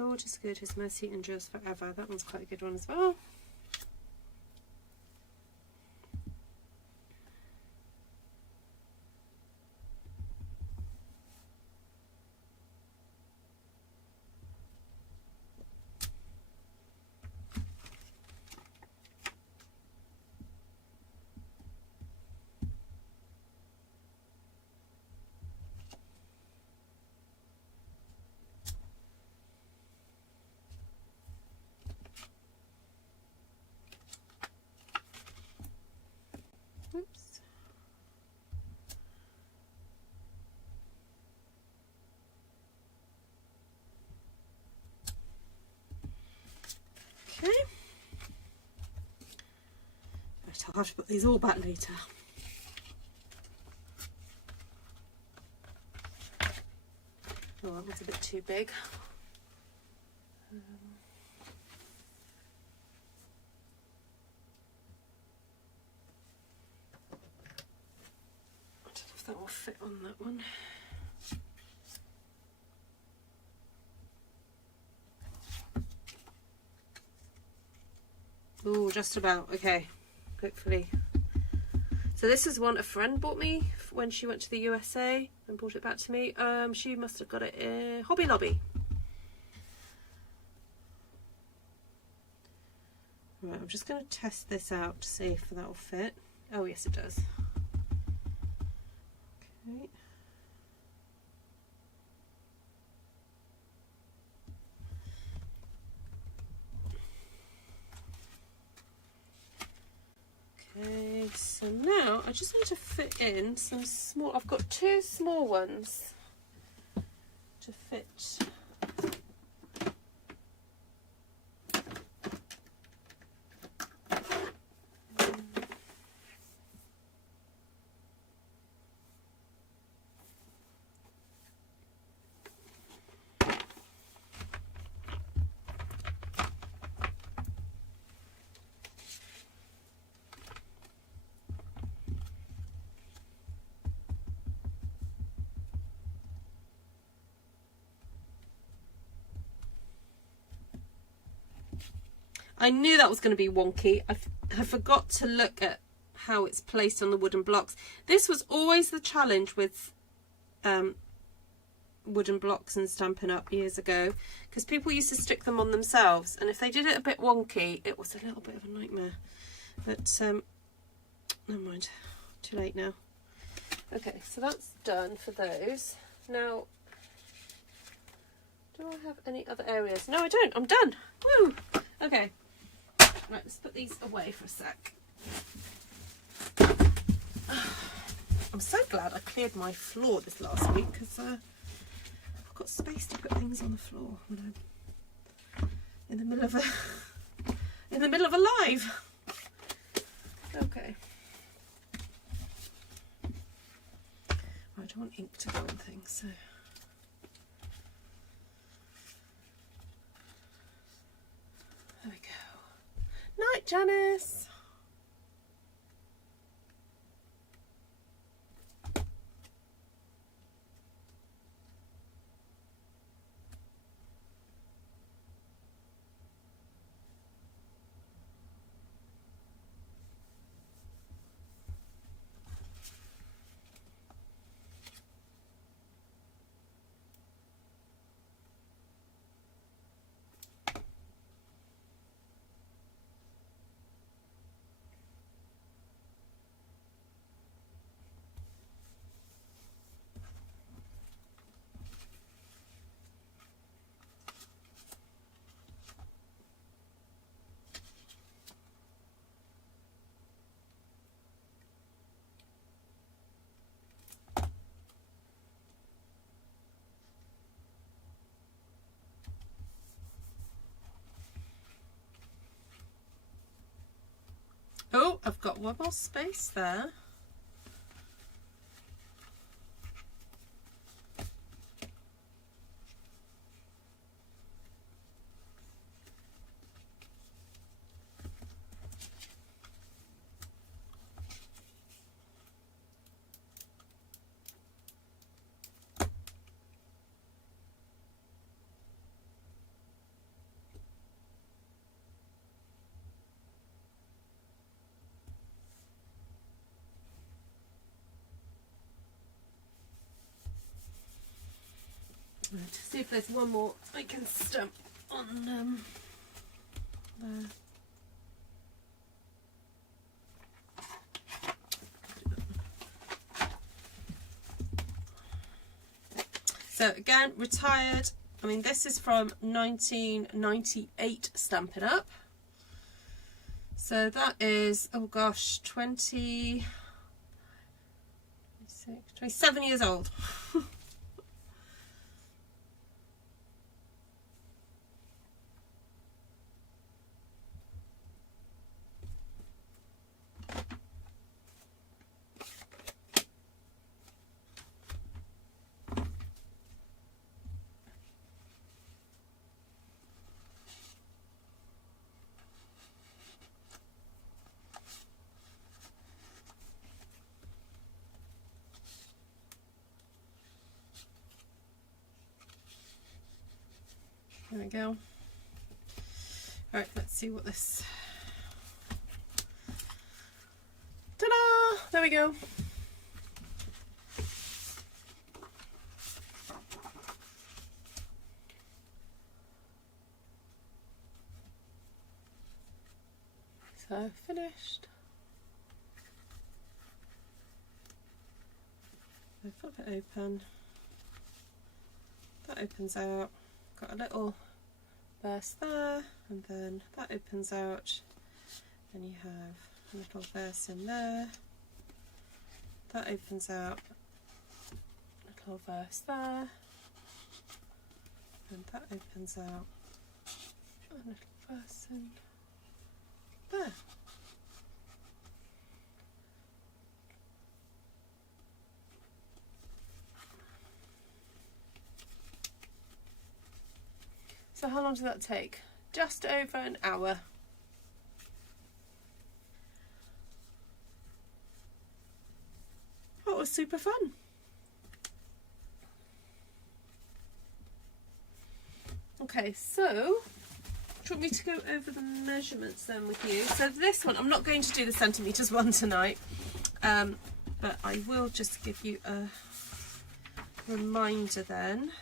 Lord is good, his mercy endures forever. That one's quite a good one as well. Oops. Okay. Right, I'll have to put these all back later. Oh, that one's a bit too big. I don't know if that will fit on that one. Oh, just about. Okay, hopefully. So this is one a friend bought me when she went to the USA and brought it back to me. She must have got it in Hobby Lobby. Right, I'm just going to test this out to see if that will fit. Oh, yes, it does. Okay. Okay, so now I just need to fit in some small, I've got two small ones to fit. I knew that was going to be wonky. I forgot to look at how it's placed on the wooden blocks. This was always the challenge with wooden blocks and Stampin' Up years ago, because people used to stick them on themselves, and if they did it a bit wonky, it was a little bit of a nightmare. But never mind, too late now. Okay, so that's done for those. Now, do I have any other areas? No, I don't. I'm done. Woo! Okay. Right, let's put these away for a sec. I'm so glad I cleared my floor this last week, because I've got space to put things on the floor when I'm in the middle of a live. Okay. I don't want ink to go on things, so. There we go. Night, Janice. Oh, I've got one more space there. To see if there's one more I can stamp on there. So again, retired. I mean, this is from 1998 Stampin' Up. So that is, oh gosh, 27 years old. There we go. Alright, let's see what this... Ta-da! There we go. So, finished. So flip it open. That opens out. Got a little burst there, and then that opens out, and you have a little burst in there, that opens out, little burst there, and that opens out, a little burst in there. So how long did that take? Just over an hour. That was super fun. Okay, so do you want me to go over the measurements then with you? So this one, I'm not going to do the centimetres one tonight, but I will just give you a reminder then.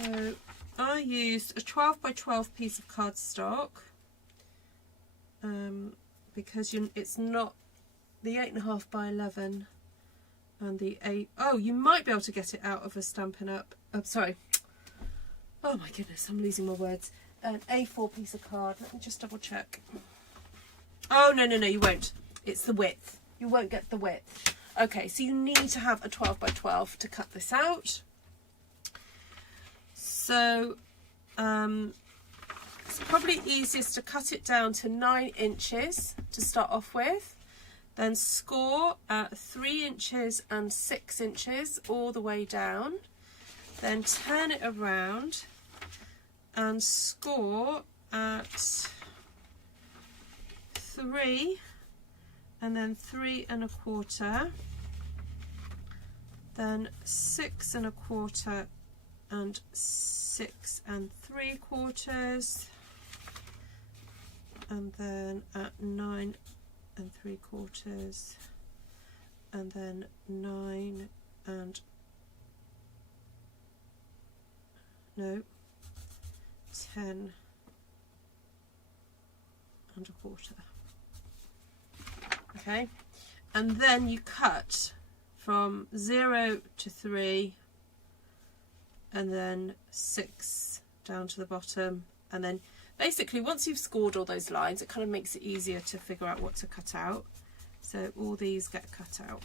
So I used a 12 by 12 piece of cardstock because it's not the 8.5 by 11 and the 8. Oh, you might be able to get it out of a Stampin' Up. Sorry. Oh my goodness, I'm losing my words. An A4 piece of card. Let me just double check. Oh no, you won't. It's the width. You won't get the width. Okay, so you need to have a 12 by 12 to cut this out. So it's probably easiest to cut it down to 9 inches to start off with, then score at 3 inches and 6 inches all the way down, then turn it around and score at 3 and then 3 1/4, then 6 1/4 and 6 3/4, and then at 9 3/4, and then 9 and 10 1/4. Okay, and then you cut from 0 to 3 and then 6 down to the bottom, and then basically once you've scored all those lines, it kind of makes it easier to figure out what to cut out. So all these get cut out.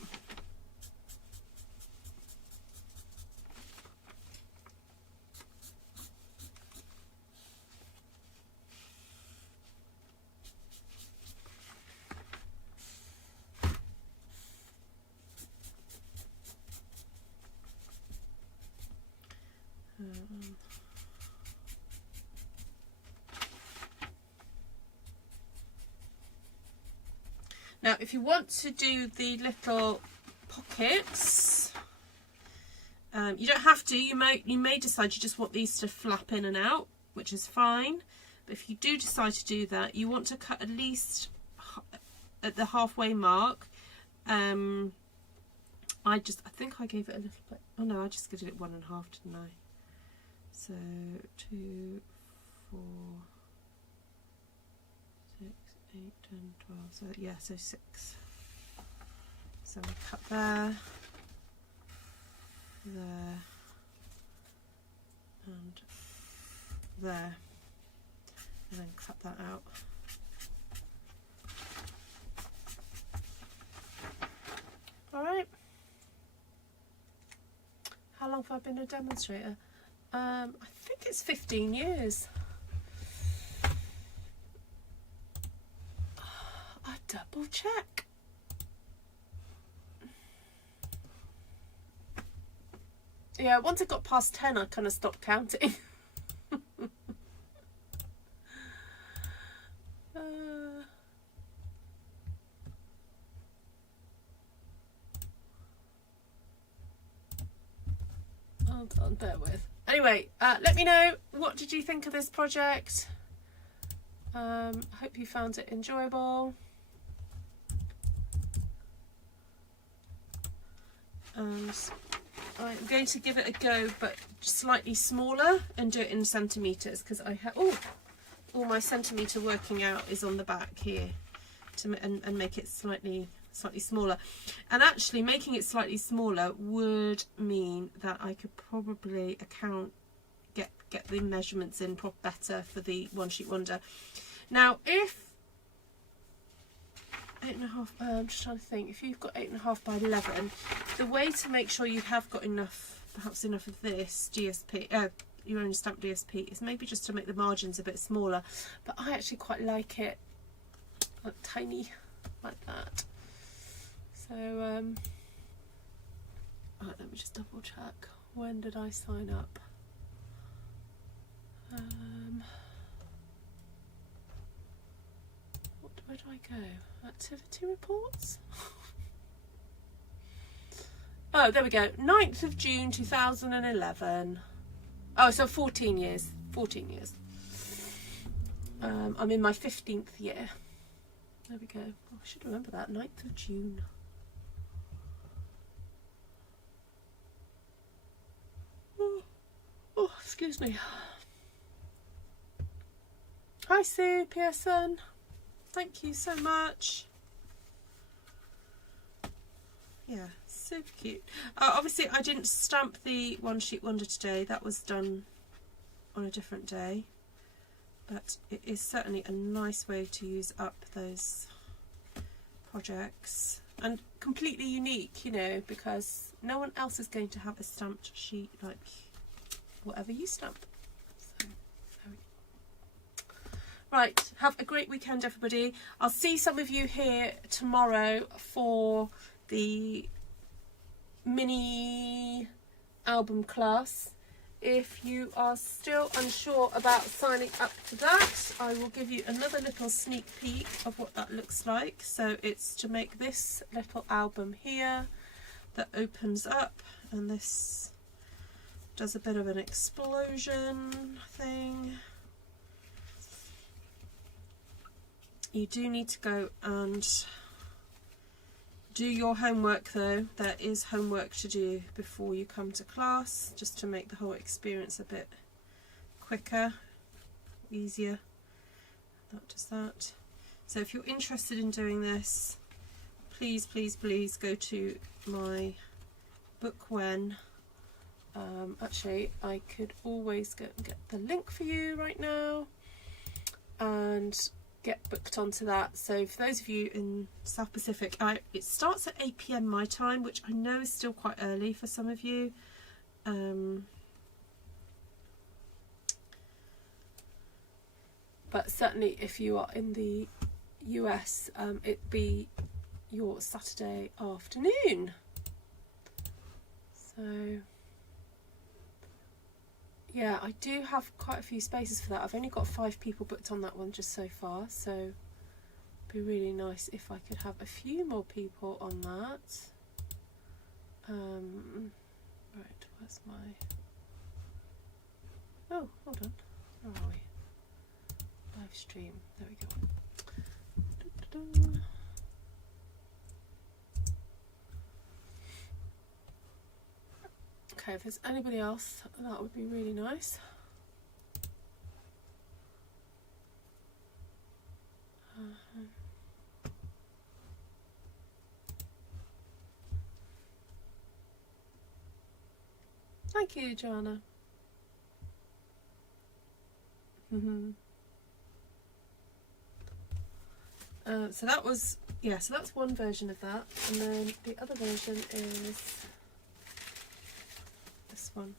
Now, if you want to do the little pockets, you don't have to. You may decide you just want these to flap in and out, which is fine. But if you do decide to do that, you want to cut at least at the halfway mark. I think I gave it a little bit. Oh no, I just did it 1.5, didn't I? So 2, 4, 6, 8, 10, 12. So yeah, so 6. So we cut there, there, and there, and then cut that out. All right. How long have I been a demonstrator? I think it's 15 years. I double check. Yeah, once it got past 10, I kind of stopped counting. Hold on, bear with. Anyway, let me know, what did you think of this project? Hope you found it enjoyable. And I'm going to give it a go, but slightly smaller, and do it in centimetres, because I have all my centimetre working out is on the back here, and make it slightly smaller. And actually making it slightly smaller would mean that I could probably get the measurements in better for the one sheet wonder. Now if 8.5, I'm just trying to think, if you've got 8.5 by 11, the way to make sure you have got enough, perhaps enough of this GSP, your own stamp DSP, is maybe just to make the margins a bit smaller. But I actually quite like it like tiny, like that. So right, let me just double check. When did I sign up? Where do I go? Activity reports? Oh, there we go. 9th of June 2011. Oh, so 14 years. 14 years. I'm in my 15th year. There we go. Oh, I should remember that. 9th of June. Oh, excuse me. Hi Sue Pearson. Thank you so much. Yeah, super cute. Obviously I didn't stamp the one sheet wonder today. That was done on a different day. But it is certainly a nice way to use up those projects. And completely unique, you know, because no one else is going to have a stamped sheet like whatever you stamp. So, right, have a great weekend everybody. I'll see some of you here tomorrow for the mini album class. If you are still unsure about signing up to that, I will give you another little sneak peek of what that looks like. So it's to make this little album here that opens up, and this does a bit of an explosion thing. You do need to go and do your homework though. There is homework to do before you come to class, just to make the whole experience a bit quicker, easier. That does that. So if you're interested in doing this, please, please, please go to my book when. Actually, I could always go and get the link for you right now and get booked onto that. So for those of you in South Pacific, it starts at 8 PM my time, which I know is still quite early for some of you. But certainly if you are in the US, it'd be your Saturday afternoon. So yeah, I do have quite a few spaces for that. I've only got 5 people booked on that one just so far, so it'd be really nice if I could have a few more people on that. Right, where's my... Oh, hold on. Where are we? live stream. There we go. Okay, if there's anybody else, that would be really nice. Thank you, Joanna. So that was, yeah, so that's one version of that, and then the other version is this one.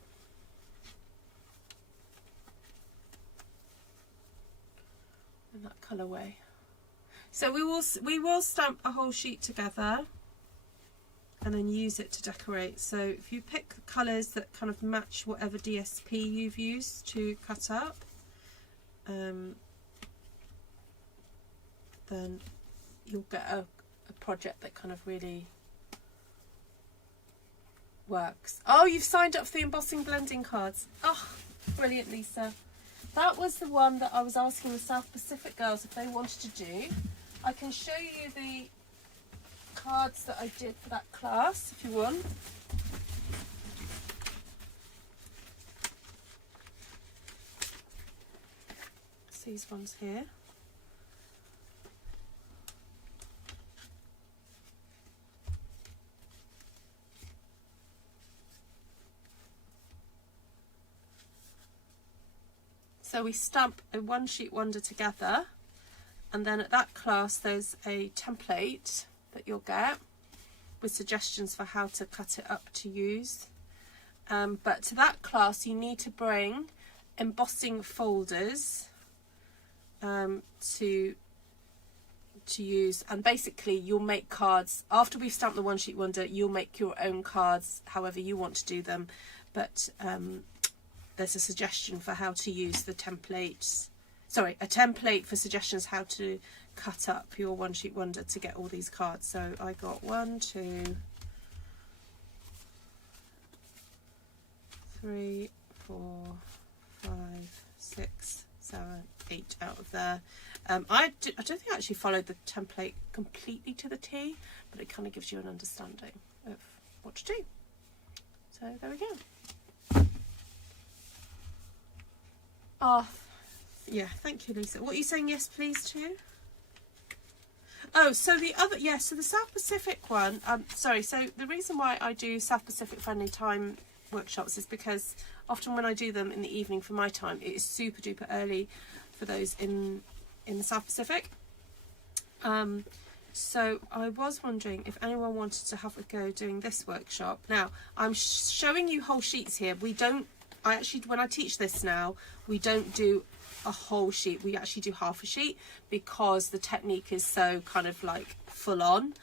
In that colourway. So we will stamp a whole sheet together and then use it to decorate. So if you pick colours that kind of match whatever DSP you've used to cut up, then you'll get a project that kind of really works. Oh, you've signed up for the embossing blending cards. Oh, brilliant, Lisa. That was the one that I was asking the South Pacific girls if they wanted to do. I can show you the cards that I did for that class if you want. It's these ones here. So we stamp a one sheet wonder together, and then at that class there's a template that you'll get with suggestions for how to cut it up to use. But to that class you need to bring embossing folders to use, and basically you'll make cards after we've stamped the one sheet wonder. You'll make your own cards however you want to do them, but there's a suggestion for how to use the templates, sorry, a template for suggestions how to cut up your one sheet wonder to get all these cards. So I got 1, 2, 3, 4, 5, 6, 7, 8 out of there. I don't think I actually followed the template completely to the T, but it kind of gives you an understanding of what to do. So there we go. Oh, yeah, thank you, Lisa. What are you saying yes please to? Oh, so the other, yeah, so the South Pacific one, sorry, so the reason why I do South Pacific Friendly Time workshops is because often when I do them in the evening for my time, it is super duper early for those in the South Pacific. So I was wondering if anyone wanted to have a go doing this workshop. Now, I'm showing you whole sheets here. We don't, I actually, when I teach this now, we don't do a whole sheet. We actually do half a sheet because the technique is so kind of like full on.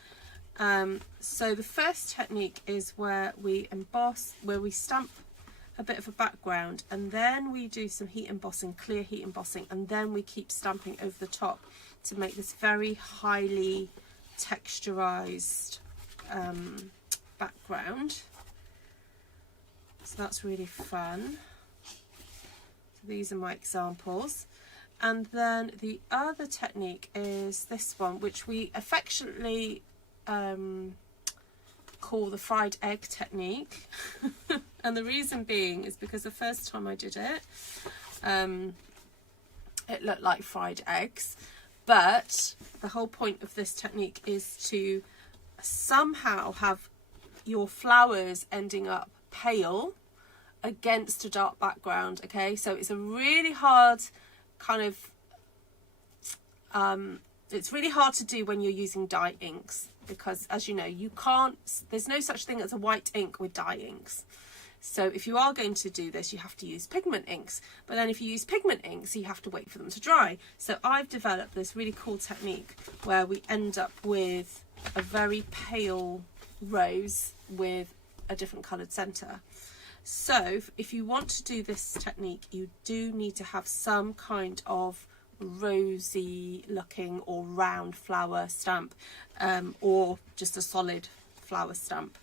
So the first technique is where we emboss, where we stamp a bit of a background, and then we do some heat embossing, clear heat embossing, and then we keep stamping over the top to make this very highly texturized background. So that's really fun. So these are my examples. And then the other technique is this one, which we affectionately call the fried egg technique. And the reason being is because the first time I did it, it looked like fried eggs. But the whole point of this technique is to somehow have your flowers ending up pale against a dark background. Okay, so it's a really hard kind of it's really hard to do when you're using dye inks, because as you know, you can't, there's no such thing as a white ink with dye inks. So if you are going to do this, you have to use pigment inks, but then if you use pigment inks, you have to wait for them to dry. So I've developed this really cool technique where we end up with a very pale rose with a different coloured centre. So if you want to do this technique, you do need to have some kind of rosy looking or round flower stamp, or just a solid flower stamp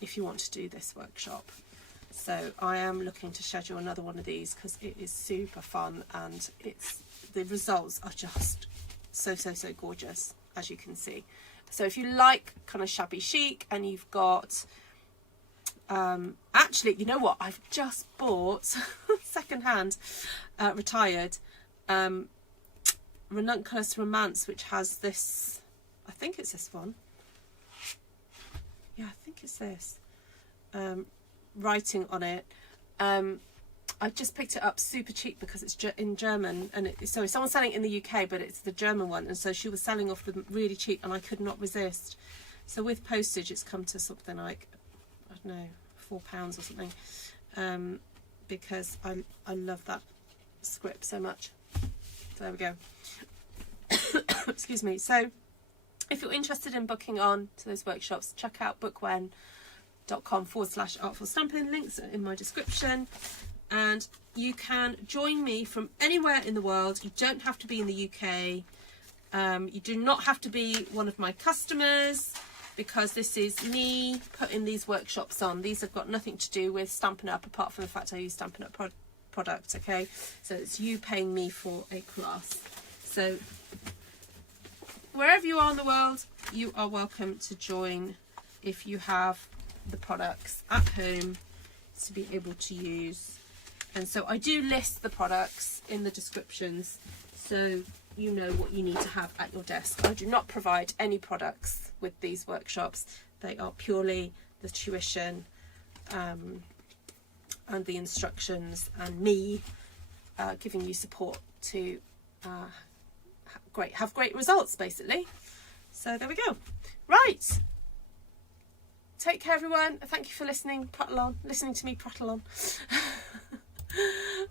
if you want to do this workshop. So I am looking to schedule another one of these because it is super fun and it's the results are just so gorgeous, as you can see. So if you like kind of shabby chic, and you've got actually, you know what, I've just bought secondhand, retired, Ranunculus Romance, which has this, I think it's this one, yeah, I think it's this, writing on it. I just picked it up super cheap because it's in German, and so someone's selling it in the UK, but it's the German one, and so she was selling off them really cheap, and I could not resist. So with postage, it's come to something like, I don't know, £4 or something, because I love that script so much. So there we go. Excuse me. So if you're interested in booking on to those workshops, check out bookwen.com/artfulstampin. Links are in my description. And you can join me from anywhere in the world. You don't have to be in the UK. You do not have to be one of my customers, because this is me putting these workshops on. These have got nothing to do with Stampin' Up, apart from the fact I use Stampin' Up product, okay? So it's you paying me for a class. So wherever you are in the world, you are welcome to join if you have the products at home to be able to use. And so I do list the products in the descriptions, so you know what you need to have at your desk. I do not provide any products with these workshops. They are purely the tuition and the instructions, and me giving you support to have great results, basically. So there we go. Right. Take care, everyone. Thank you for listening to me prattle on.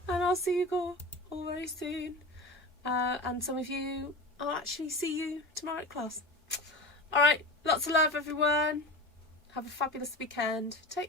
And I'll see you all very soon. And some of you, I'll actually see you tomorrow at class. All right, lots of love, everyone. Have a fabulous weekend. Take